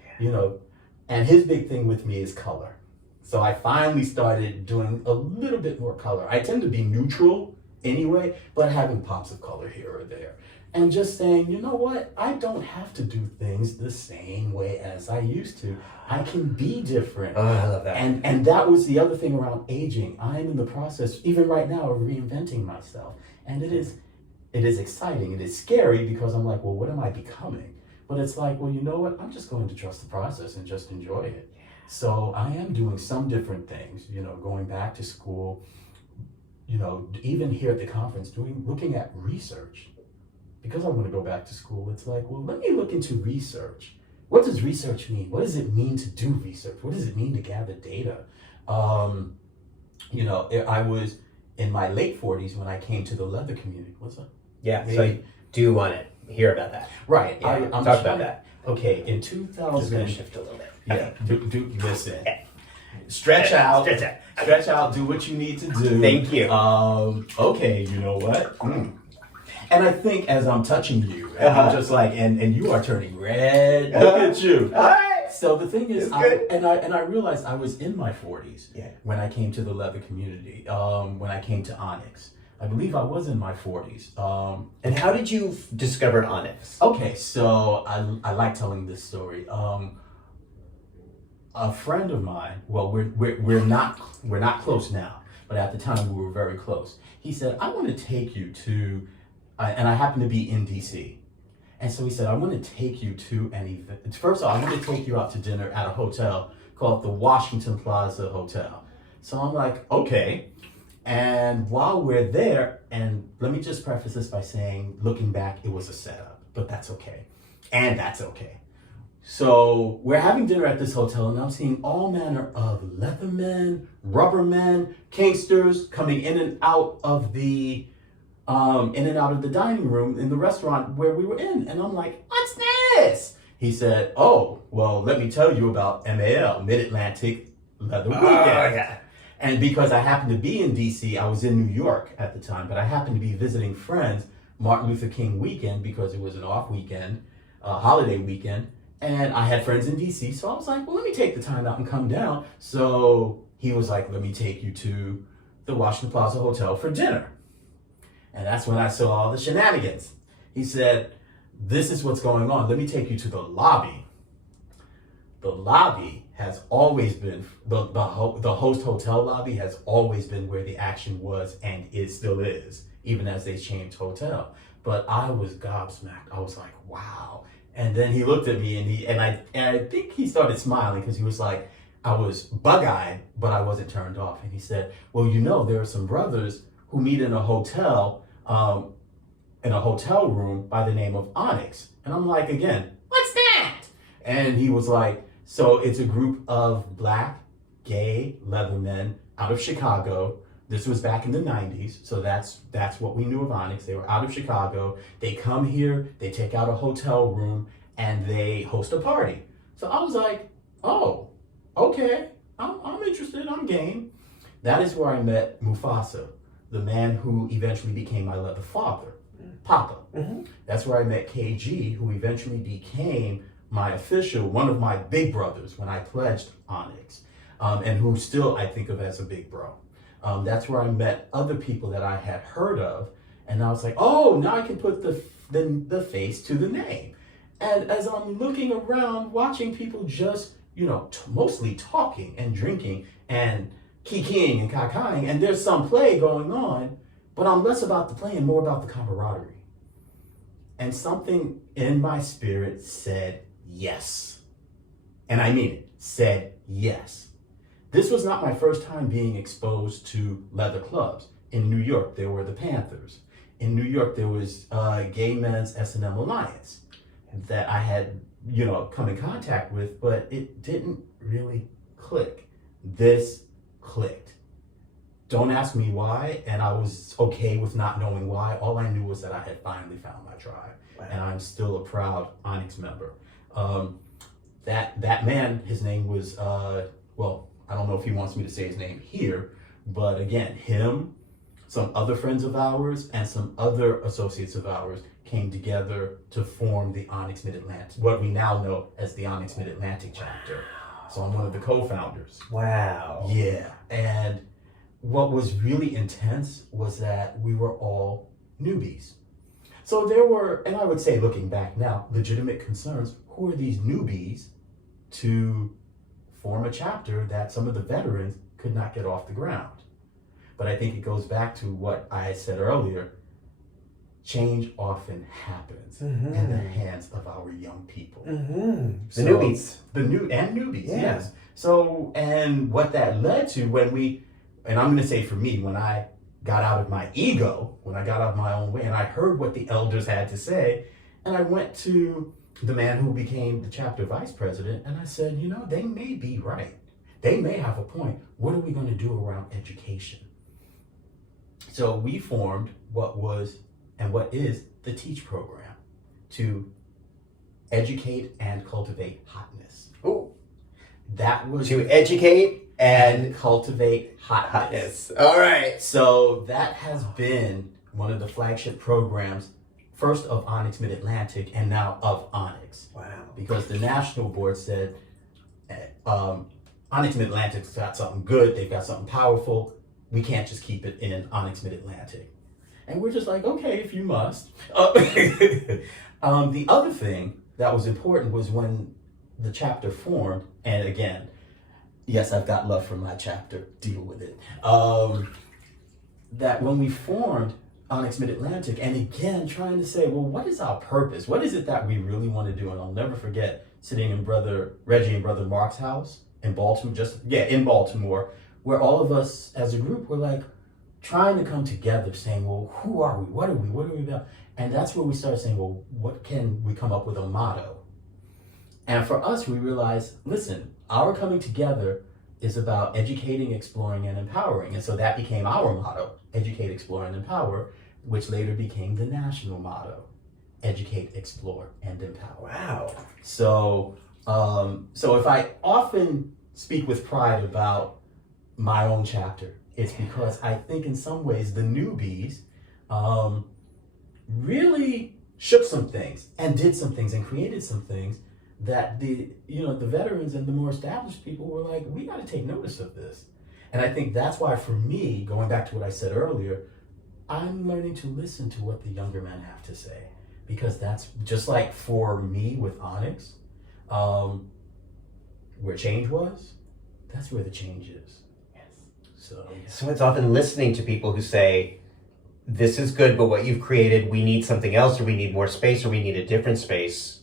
And his big thing with me is color. So I finally started doing a little bit more color. I tend to be neutral anyway, but having pops of color here or there. And just saying, you know what? I don't have to do things the same way as I used to. I can be different. Oh, I love that. And that was the other thing around aging. I am in the process, even right now, of reinventing myself. And it is exciting. It is scary, because I'm like, well, what am I becoming? But it's like, well, you know what? I'm just going to trust the process and just enjoy it. So I am doing some different things, going back to school, even here at the conference, looking at research. Because I want to go back to school, it's like, well, let me look into research. What does research mean? What does it mean to do research? What does it mean to gather data? I was in my late 40s when I came to the leather community. What's that? Yeah, so I do want to hear about that. Right. Yeah, I'm talk about that. Okay, in 2000. Just going to shift a little bit. Yeah, listen. Stretch out, do what you need to do. Thank you. Okay, you know what? And I think as I'm touching you, and I'm just like, and you are turning red. Look at you. All right. So the thing is, I realized I was in my 40s Yeah. when I came to the leather community, when I came to ONYX. I believe I was in my 40s. And how did you discover ONYX? Okay, so I like telling this story. A friend of mine, well, we're not close now, but at the time we were very close. He said, I want to take you to, and I happen to be in DC. And so he said, I want to take you to an event. First of all, I want to take you out to dinner at a hotel called the Washington Plaza Hotel. So I'm like, okay. And while we're there, and let me just preface this by saying, looking back, it was a setup, but that's okay. And that's okay. So we're having dinner at this hotel, and I'm seeing all manner of leathermen, rubbermen, gangsters coming in and out of the dining room in the restaurant where we were in. And I'm like, what's this? He said, oh, well, let me tell you about MAL, Mid-Atlantic Leather Weekend. Oh, yeah. And because I happened to be in DC, I was in New York at the time, but I happened to be visiting friends Martin Luther King weekend, because it was an off weekend, holiday weekend. And I had friends in DC, so I was like, well, let me take the time out and come down. So he was like, let me take you to the Washington Plaza Hotel for dinner. And that's when I saw all the shenanigans. He said, this is what's going on. Let me take you to the lobby. The lobby has always been, the host hotel lobby has always been where the action was, and it still is, even as they changed hotel. But I was gobsmacked. I was like, wow. And then he looked at me, and I think he started smiling, because he was like, I was bug-eyed, but I wasn't turned off. And he said, well, there are some brothers who meet in a hotel room by the name of ONYX. And I'm like, again, what's that? And he was like, so it's a group of Black, gay leathermen out of Chicago. This was back in the 90s, so that's what we knew of ONYX. They were out of Chicago. They come here, they take out a hotel room, and they host a party. So I was like, oh, okay, I'm interested, I'm game. That is where I met Mufasa, the man who eventually became my leather father, Papa. Mm-hmm. That's where I met KG, who eventually became my official, one of my big brothers when I pledged ONYX. and who still I think of as a big bro. That's where I met other people that I had heard of, and I was like, oh, now I can put the face to the name. And as I'm looking around, watching people just, mostly talking and drinking and kikiing and kakaing, and there's some play going on, but I'm less about the play and more about the camaraderie. And something in my spirit said yes. And I mean it, said yes. This was not my first time being exposed to leather clubs. In New York, there were the Panthers. In New York, there was Gay Men's S&M Alliance that I had, come in contact with, but it didn't really click. This clicked. Don't ask me why, and I was okay with not knowing why. All I knew was that I had finally found my tribe, and I'm still a proud ONYX member. That man, his name was, I don't know if he wants me to say his name here, but again, him, some other friends of ours, and some other associates of ours came together to form the ONYX Mid-Atlantic, what we now know as the ONYX Mid-Atlantic chapter. So I'm one of the co-founders. Wow. Yeah, and what was really intense was that we were all newbies. So there were, and I would say looking back now, legitimate concerns. Who are these newbies to form a chapter that some of the veterans could not get off the ground? But I think it goes back to what I said earlier. Change often happens in the hands of our young people. The newbies. Newbies, Yeah. yes. So, and what that led to and I'm going to say for me, when I got out of my ego, when I got out of my own way, and I heard what the elders had to say, and I went to the man who became the chapter vice president, and I said, they may be right. They may have a point. What are we going to do around education? So we formed what was and what is the T.E.A.C.H program to educate and cultivate hotness. Ooh. That was To educate and cultivate hotness. hotness. All right. So that has been one of the flagship programs, first of ONYX Mid-Atlantic and now of ONYX. Wow. Because the national board said, ONYX Mid-Atlantic's got something good, they've got something powerful, we can't just keep it in ONYX Mid-Atlantic. And we're just like, okay, if you must. The other thing that was important was when the chapter formed, and again, yes, I've got love for my chapter, deal with it. That when we formed ONYX Mid-Atlantic, and again, trying to say, well, what is our purpose? What is it that we really want to do? And I'll never forget sitting in Brother Reggie and Brother Mark's house in Baltimore, in Baltimore, where all of us as a group were like trying to come together saying, well, who are we? What are we about? And that's where we started saying, well, what can we come up with a motto? And for us, we realized, listen, our coming together is about educating, exploring, and empowering. And so that became our motto, educate, explore, and empower, which later became the national motto, educate, explore, and empower. Wow. So if I often speak with pride about my own chapter, it's because I think in some ways the newbies really shook some things and did some things and created some things that the veterans and the more established people were like, we got to take notice of this. And I think that's why for me, going back to what I said earlier, I'm learning to listen to what the younger men have to say, because that's just like for me with ONYX, where change was, that's where the change is. So it's often listening to people who say, this is good, but what you've created, we need something else, or we need more space, or we need a different space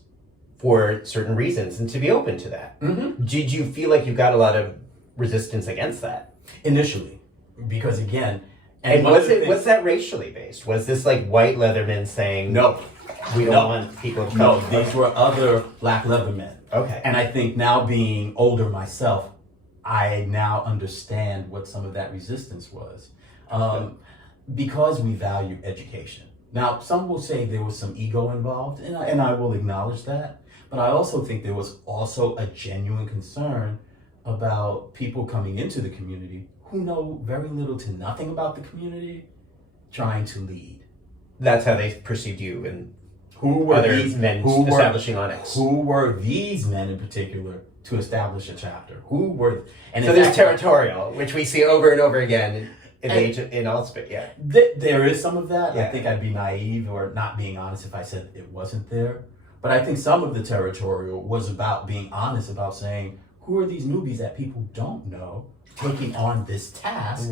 for certain reasons, and to be open to that. Did you feel like you got a lot of resistance against that? Initially, because again, and was that racially based? Was this like white leathermen saying, no, we don't want people of color? No, these were other black leathermen. Okay. And I think now being older myself, I now understand what some of that resistance was. Because we value education. Now, some will say there was some ego involved, and I will acknowledge that. But I also think there was also a genuine concern about people coming into the community who know very little to nothing about the community, trying to lead. That's how they perceived you, and Who were other these men who establishing were, ONYX? Who were these men in particular to establish a chapter? Who were? And So there's territorial, which we see over and over again in all space. Yeah, there is some of that. Yeah. I think I'd be naive or not being honest if I said it wasn't there. But I think some of the territorial was about being honest about saying, who are these newbies that people don't know taking on this task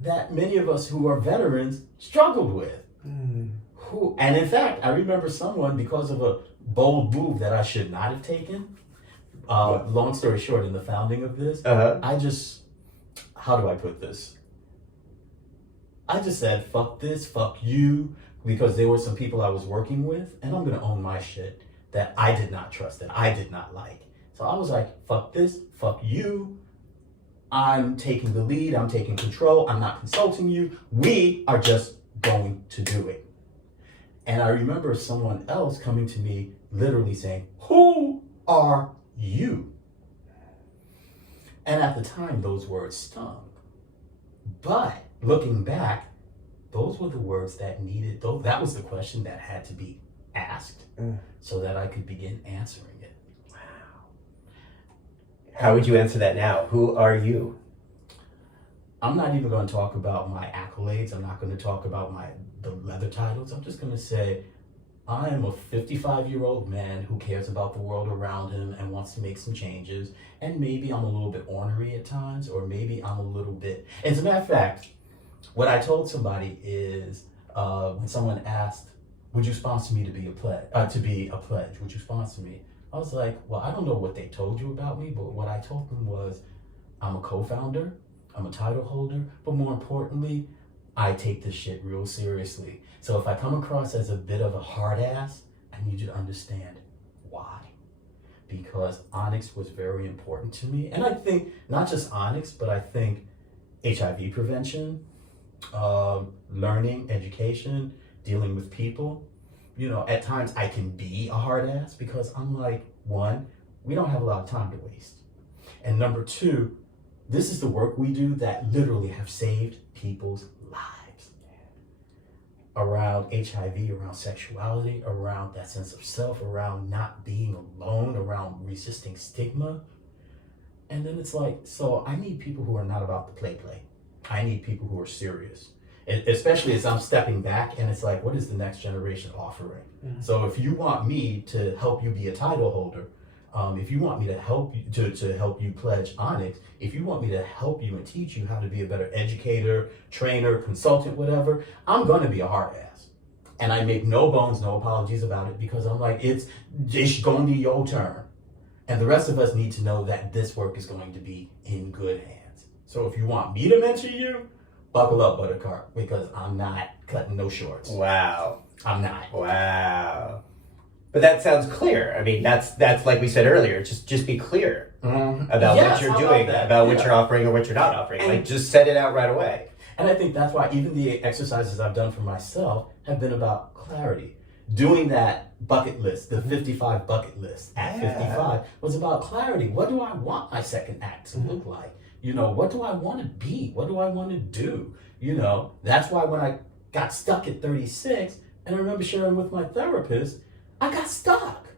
that many of us who are veterans struggled with? And in fact, I remember someone, because of a bold move that I should not have taken, long story short, in the founding of this, how do I put this? I just said, fuck this, fuck you, because there were some people I was working with, and I'm going to own my shit that I did not trust, that I did not like. So I was like, fuck this, fuck you. I'm taking the lead, I'm taking control, I'm not consulting you. We are just going to do it. And I remember someone else coming to me literally saying, who are you? And at the time, those words stung. But looking back, those were the words that needed, that was the question that had to be asked so that I could begin answering it. Wow. How would you answer that now? Who are you? I'm not even going to talk about my accolades. I'm not going to talk about the leather titles. I'm just going to say I am a 55-year-old man who cares about the world around him and wants to make some changes. And maybe I'm a little bit ornery at times, or maybe I'm a little bit... As a matter of fact, what I told somebody is when someone asked, would you sponsor me to be a pledge? Would you sponsor me? I was like, well, I don't know what they told you about me, but what I told them was I'm a co-founder, I'm a title holder, but more importantly, I take this shit real seriously. So if I come across as a bit of a hard ass, I need you to understand why. Because ONYX was very important to me. And I think not just ONYX, but I think HIV prevention, learning, education, dealing with people. You know, at times I can be a hard ass because I'm like, one, we don't have a lot of time to waste. And number two, this is the work we do that literally have saved people's lives. Around HIV, around sexuality, around that sense of self, around not being alone, around resisting stigma. And then it's like, so I need people who are not about the play. I need people who are serious. Especially as I'm stepping back and it's like, what is the next generation offering? So if you want me to help you be a title holder, if you want me to help you to help you pledge ONYX, if you want me to help you and teach you how to be a better educator, trainer, consultant, whatever, I'm gonna be a hard ass. And I make no bones, no apologies about it, because I'm like, it's gonna be your turn. And the rest of us need to know that this work is going to be in good hands. So if you want me to mentor you, buckle up, Buttercup, because I'm not cutting no shorts. Wow. I'm not. Wow. But that sounds clear. I mean, that's like we said earlier. Just be clear about what you're doing, about what you're offering or what you're not offering. Like, just set it out right away. And I think that's why even the exercises I've done for myself have been about clarity. Doing that bucket list, the 55 bucket list at 55, was about clarity. What do I want my second act to look like? You know, what do I want to be? What do I want to do? You know, that's why when I got stuck at 36, and I remember sharing with my therapist, I got stuck.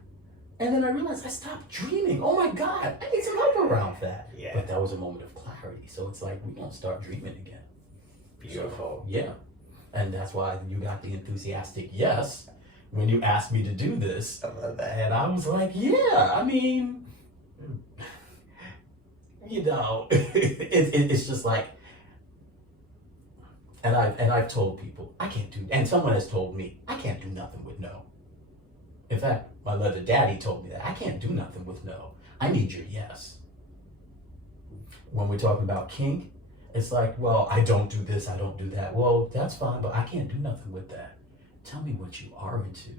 And then I realized I stopped dreaming. Oh my God, I need some help around that. Yeah. But that was a moment of clarity. So it's like, we don't start dreaming again. Beautiful. So, yeah. And that's why you got the enthusiastic yes when you asked me to do this. I love that. And I was like, yeah, I mean, you know, it's just like, and I've told people, I can't do, and someone has told me, I can't do nothing with no. In fact, my leather daddy told me that I can't do nothing with no. I need your yes. When we're talking about kink, it's like, well, I don't do this, I don't do that. Well, that's fine, but I can't do nothing with that. Tell me what you are into.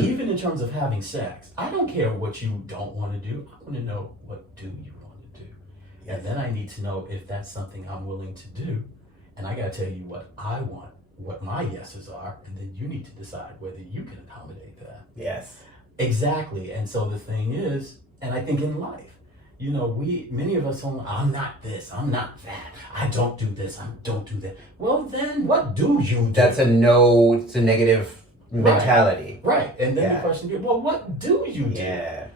Even in terms of having sex, I don't care what you don't want to do. I want to know, what do you want to do? And then I need to know if that's something I'm willing to do. And I got to tell you what I want, what my yeses are, and then you need to decide whether you can accommodate that. Yes. Exactly. And so the thing is, and I think in life, you know, many of us are, I'm not this, I'm not that, I don't do this, I don't do that. Well, then what do you do? That's it's a negative mentality. Right. And then the question is, well, what do you do? Yeah.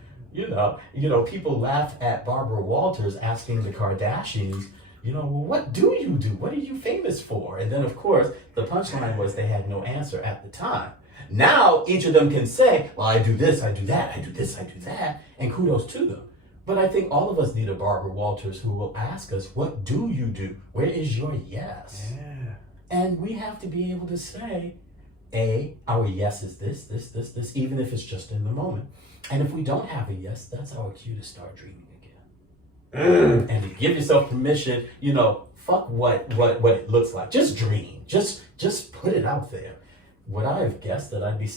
People laugh at Barbara Walters asking the Kardashians, well, what do you do? What are you famous for? And then, of course, the punchline was they had no answer at the time. Now, each of them can say, well, I do this, I do that, I do this, I do that, and kudos to them. But I think all of us need a Barbara Walters who will ask us, what do you do? Where is your yes? Yeah. And we have to be able to say, our yes is this, even if it's just in the moment. And if we don't have a yes, that's our cue to start dreaming again. And to give yourself permission, fuck what it looks like. Just dream. Just put it out there. What I've guessed that I'd be,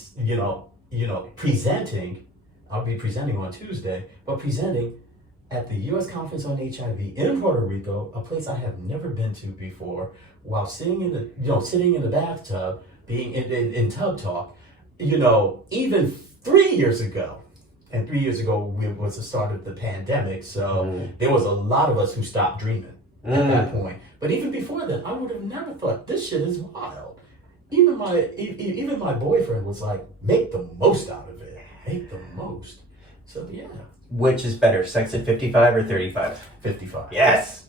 presenting, I'll be presenting on Tuesday, but presenting at the U.S. Conference on HIV in Puerto Rico, a place I have never been to before, while sitting in the bathtub, being in Tub Talk, even 3 years ago. And 3 years ago was the start of the pandemic, so there was a lot of us who stopped dreaming at that point. But even before that, I would have never thought this shit is wild. Even my boyfriend was like, make the most out of it. Make the most. So yeah. Which is better, sex at 55 or 35? 55. Yes.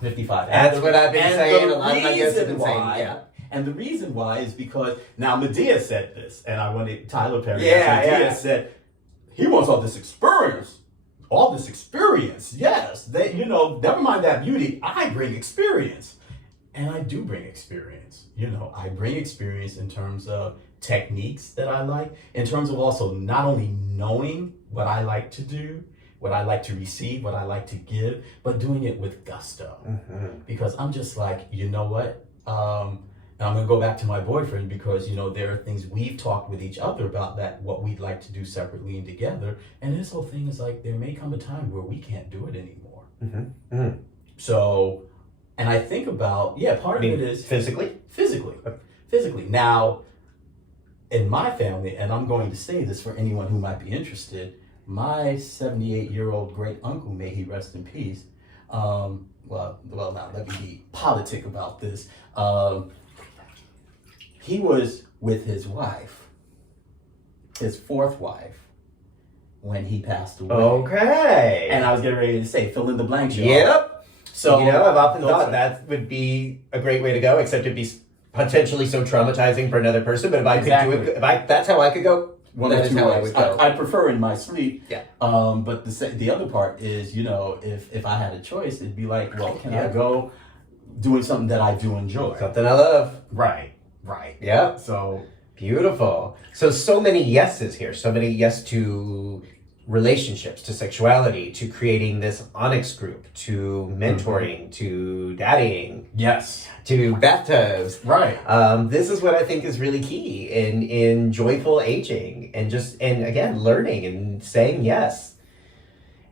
55. That's what I've been saying. A lot of my guests have been saying, yeah. And the reason why is because now Medea said this, and I wanted Tyler Perry. Medea said he wants all this experience. Yes, never mind that beauty. I bring experience, and I do bring experience. I bring experience in terms of techniques that I like, in terms of also not only knowing what I like to do, what I like to receive, what I like to give, but doing it with gusto. Because I'm just like, you know what? I'm going to go back to my boyfriend because, there are things we've talked with each other about that what we'd like to do separately and together. And this whole thing is like, there may come a time where we can't do it anymore. So, and I think about, part of it is... Physically. Now, in my family, and I'm going to say this for anyone who might be interested, my 78-year-old great uncle, may he rest in peace, now let me be politic about this. He was with his wife, his fourth wife, when he passed away. Okay. And I was getting ready to say, fill in the blanks. Yep. So I've often thought that would be a great way to go, except it'd be potentially so traumatizing for another person. But if I could do it, that's how I could go. One of two ways. I prefer in my sleep. Yeah. But the other part is, if I had a choice, it'd be like, well, can I go doing something that I do enjoy? Something I love. Right. Yeah. So beautiful. So many yeses here. So many yes to relationships, to sexuality, to creating this ONYX group, to mentoring, to daddying. Yes. To bathtubs. Right. This is what I think is really key in joyful aging and again, learning and saying yes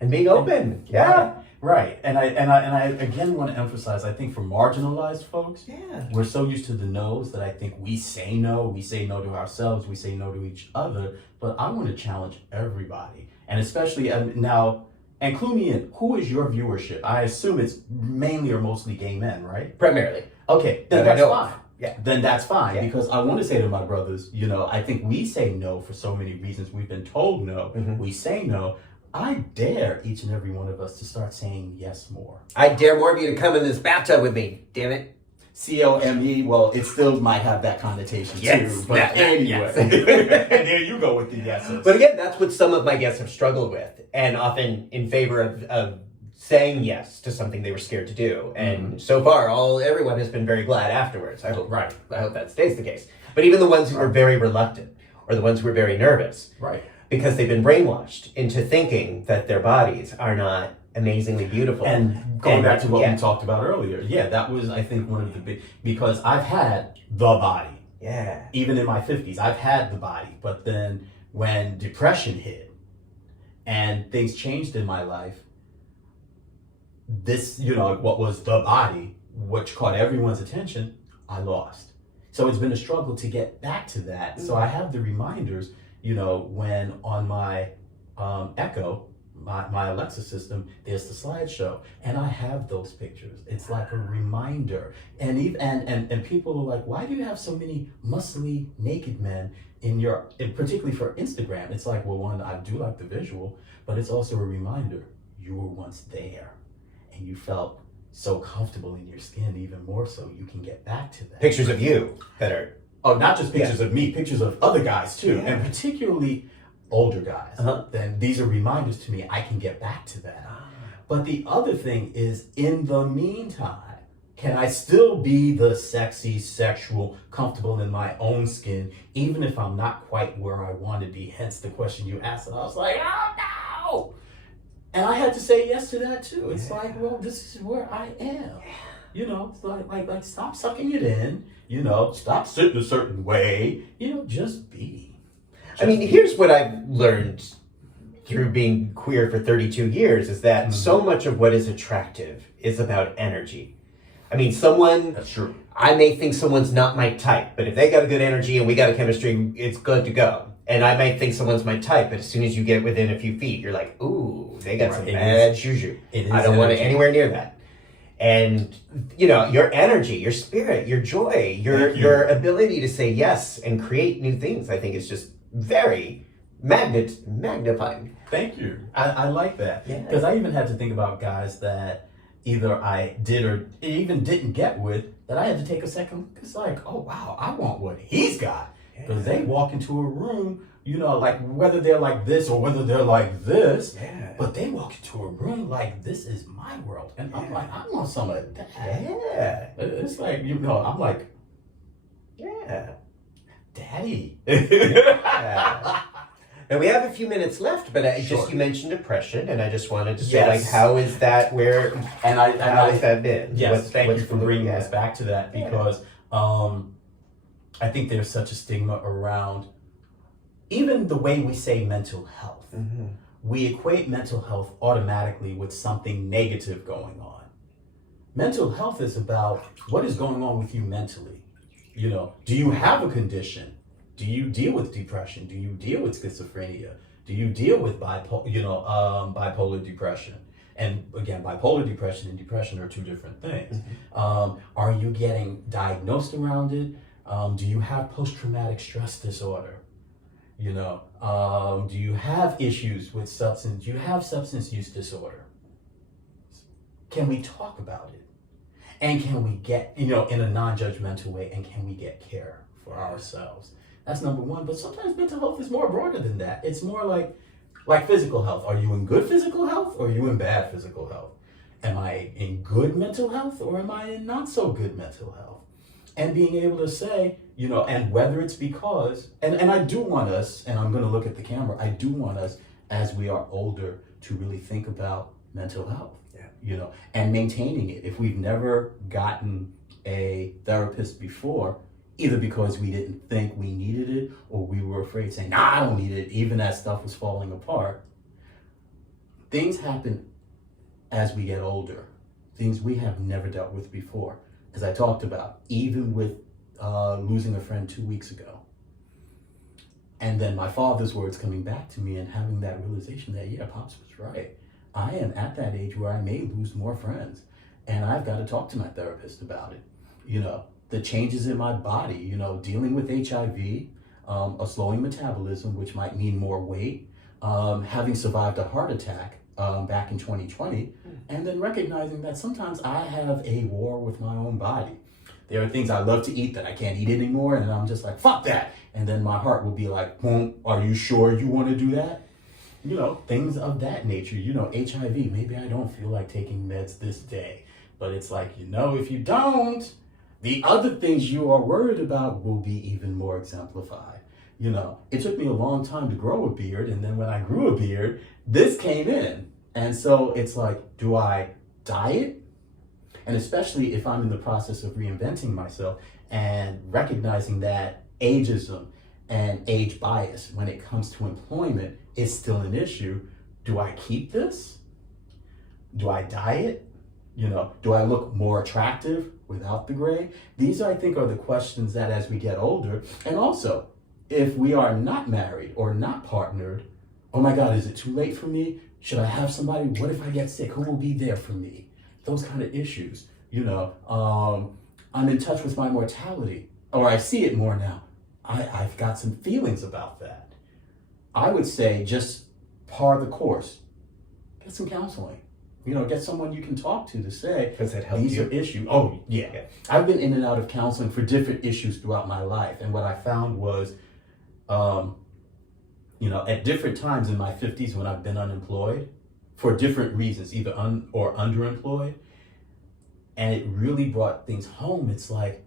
and being open. Yeah. Right. And I again want to emphasize, I think for marginalized folks, we're so used to the no's that I think we say no to ourselves, we say no to each other, but I want to challenge everybody. And especially now, and include me in, who is your viewership? I assume it's mainly or mostly gay men, right? Primarily. Okay, then that's fine. Yeah. Then that's fine, because I want to say to my brothers, I think we say no for so many reasons. We've been told no. We say no. I dare each and every one of us to start saying yes more. I dare more of you to come in this bathtub with me, damn it. COME, well, it still might have that connotation too. But anyway. And there you go with the yeses. But again, that's what some of my guests have struggled with, and often in favor of saying yes to something they were scared to do. And so far, everyone has been very glad afterwards. I hope that stays the case. But even the ones who are very reluctant, or the ones who are very nervous, because they've been brainwashed into thinking that their bodies are not amazingly beautiful. And going back to what we talked about earlier, that was, I think, one of the big, because I've had the body. Yeah. Even in my 50s, I've had the body. But then when depression hit and things changed in my life, this, what was the body, which caught everyone's attention, I lost. So it's been a struggle to get back to that. So I have the reminders, when on my Echo, my Alexa system, there's the slideshow, and I have those pictures. It's like a reminder. And even and people are like, why do you have so many muscly naked men in your, particularly for Instagram? It's like, well, one, I do like the visual, but it's also a reminder you were once there, and you felt so comfortable in your skin, even more so you can get back to that. Pictures of you that are... Oh, not just pictures of me, pictures of other guys too, and particularly older guys. Then these are reminders to me I can get back to that. But the other thing is, in the meantime, can I still be the sexy, sexual, comfortable in my own skin, even if I'm not quite where I want to be? Hence the question you asked, and I was like, oh no! And I had to say yes to that too. It's like, well, this is where I am. You know, it's like stop sucking it in. You know, stop sitting a certain way. You know, just be. I mean, here's what I've learned through being queer for 32 years is that so much of what is attractive is about energy. I mean, That's true. I may think someone's not my type, but if they got a good energy and we got a chemistry, it's good to go. And I might think someone's my type, but as soon as you get within a few feet, you're like, ooh, they got some bad juju. I don't want it anywhere near that. And, you know, your energy, your spirit, your joy, your ability to say yes and create new things, I think is just very magnifying. Thank you. I like that. Because I even had to think about guys that either I did or even didn't get with, that I had to take a second. It's like, oh, wow, I want what he's got. Because they walk into a room, you know, like whether they're like this or whether they're like this, but they walk into a room like, this is my world. And I'm like, I want some of that. Yeah. It's like, you know, I'm like, Daddy. And we have a few minutes left, but you mentioned depression, and I just wanted to say, like, how is that how has that been? Yes, thank you for bringing us back to that, because I think there's such a stigma around even the way we say mental health. We equate mental health automatically with something negative going on. Mental health is about what is going on with you mentally. You know, do you have a condition? Do you deal with depression? Do you deal with schizophrenia? Do you deal with bipolar depression? And again, bipolar depression and depression are two different things. Are you getting diagnosed around it? Do you have post-traumatic stress disorder? You know, do you have issues with do you have substance use disorder? Can we talk about it? And can we get, you know, in a non-judgmental way, and can we get care for ourselves? That's number one. But sometimes mental health is more broader than that. It's more like physical health. Are you in good physical health, or are you in bad physical health? Am I in good mental health, or am I in not so good mental health? And being able to say, you know, and whether it's because, and I do want us, and I'm going to look at the camera, I do want us, as we are older, to really think about mental health, you know, and maintaining it. If we've never gotten a therapist before, either because we didn't think we needed it, or we were afraid saying, nah, I don't need it, even as stuff was falling apart. Things happen as we get older, things we have never dealt with before. As I talked about, even with losing a friend 2 weeks ago. And then my father's words coming back to me and having that realization that, yeah, Pops was right. I am at that age where I may lose more friends. And I've got to talk to my therapist about it. You know, the changes in my body, you know, dealing with HIV, a slowing metabolism, which might mean more weight, having survived a heart attack back in 2020, and then recognizing that sometimes I have a war with my own body. There are things I love to eat that I can't eat anymore, and I'm just like, fuck that. And then my heart will be like, are you sure you want to do that? You know, things of that nature. You know, HIV, maybe I don't feel like taking meds this day. But it's like, you know, if you don't, the other things you are worried about will be even more exemplified. You know, it took me a long time to grow a beard, and then when I grew a beard, this came in. And so it's like, do I diet? And especially if I'm in the process of reinventing myself and recognizing that ageism and age bias when it comes to employment is still an issue. Do I keep this? Do I diet? You know, do I look more attractive without the gray? These, I think, are the questions that as we get older, and also if we are not married or not partnered, oh my God, is it too late for me? Should I have somebody? What if I get sick? Who will be there for me? Those kind of issues. I'm in touch with my mortality, or I see it more now. I've got some feelings about that. I would say just par the course. Get some counseling. Get someone you can talk to say, Does that help these you? are issues. Oh, yeah. I've been in and out of counseling for different issues throughout my life. And what I found was, at different times in my 50s when I've been unemployed, for different reasons, either or underemployed, and it really brought things home. It's like,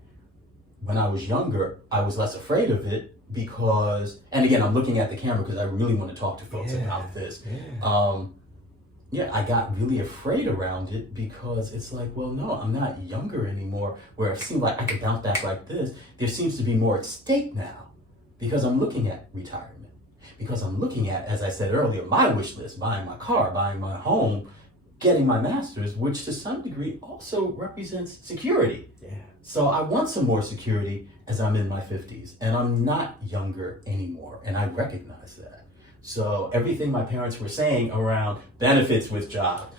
when I was younger, I was less afraid of it because, and again, I'm looking at the camera because I really want to talk to folks about this. I got really afraid around it because it's like, well, no, I'm not younger anymore, where it seemed like I could bounce back like this. There seems to be more at stake now because I'm looking at retirement, because I'm looking at, as I said earlier, my wish list, buying my car, buying my home, getting my master's, which to some degree also represents security. Yeah. So I want some more security as I'm in my 50s, and I'm not younger anymore, and I recognize that. So everything my parents were saying around benefits with job,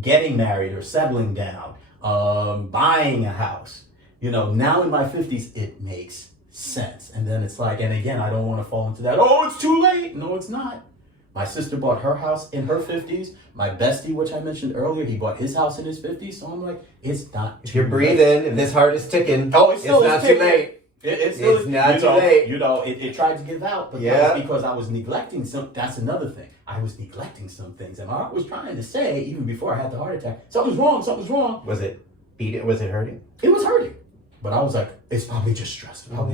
getting married or settling down, buying a house, now in my 50s, it makes sense. And then it's like, and again, I don't want to fall into that, oh, it's too late. No, it's not. My sister bought her house in her 50s. My bestie, which I mentioned earlier, he bought his house in his 50s. So I'm like, it's not If you're breathing, if this heart is ticking, it's not too late. It's not too late. It tried to give out, but that was because I was neglecting that's another thing. I was neglecting some things. And my heart was trying to say, even before I had the heart attack, something's wrong. Was it was it hurting? It was hurting. But I was like, it's probably just stress. No,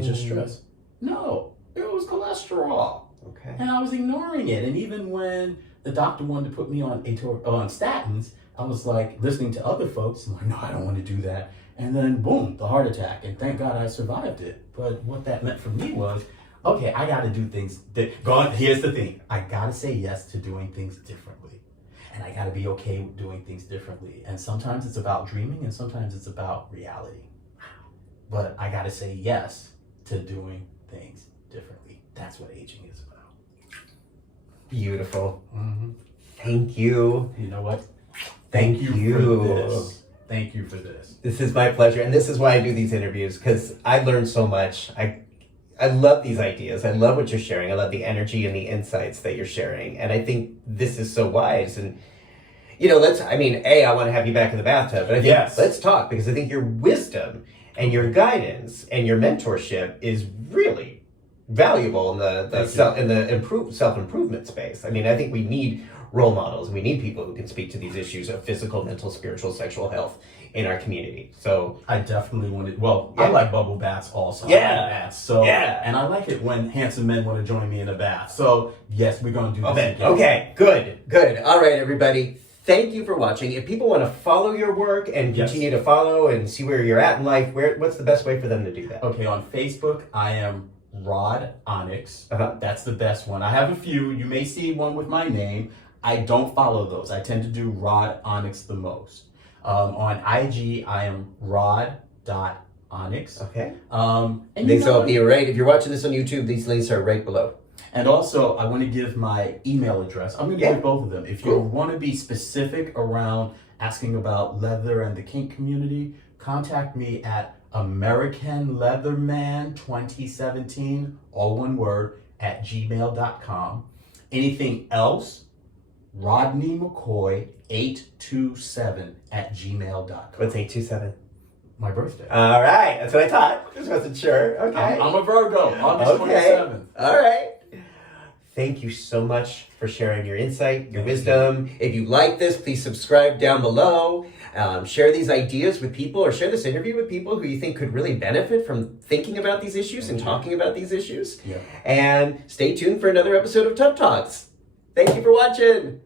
it was cholesterol. Okay. And I was ignoring it. And even when the doctor wanted to put me on statins, I was like listening to other folks. I'm like, no, I don't want to do that. And then boom, the heart attack. And thank God I survived it. But what that meant for me was, okay, I got to do things. Here's the thing. I got to say yes to doing things differently. And I got to be okay with doing things differently. And sometimes it's about dreaming and sometimes it's about reality. But I got to say yes to doing things differently. That's what aging is about. Beautiful. Mm-hmm. Thank you. You know what? Thank you for this. Thank you for this. This is my pleasure. And this is why I do these interviews, because I learned so much. I love these ideas. I love what you're sharing. I love the energy and the insights that you're sharing. And I think this is so wise. And, I want to have you back in the bathtub, but I think let's talk, because I think your wisdom and your guidance and your mentorship is really valuable in the self-improvement space. I think we need role models. We need people who can speak to these issues of physical, mental, spiritual, sexual health in our community. So I definitely wanted, I like bubble baths also. Baths. And I like it when handsome men want to join me in a bath. So yes, we're going to do this again. Okay, good. All right, everybody. Thank you for watching. If people want to follow your work and continue to follow and see where you're at in life, what's the best way for them to do that? Okay, on Facebook, I am Rod Onyx. That's the best one. I have a few. You may see one with my name. I don't follow those. I tend to do Rod Onyx the most. On IG, I am rod.onyx. Okay. And these will be right. If you're watching this on YouTube, these links are right below. And also, I want to give my email address. I'm going to give both of them. If you want to be specific around asking about leather and the kink community, contact me at AmericanLeatherman2017, all one word, at gmail.com. Anything else, Rodney McCoy 827 at gmail.com. What's 827? My birthday. All right, that's what I thought. Just wasn't sure. Okay. I'm a Virgo, August 27th. All right. Thank you so much for sharing your insight, your wisdom. If you like this, please subscribe down below. Share these ideas with people, or share this interview with people who you think could really benefit from thinking about these issues and talking about these issues. And stay tuned for another episode of Tough Talks. Thank you for watching.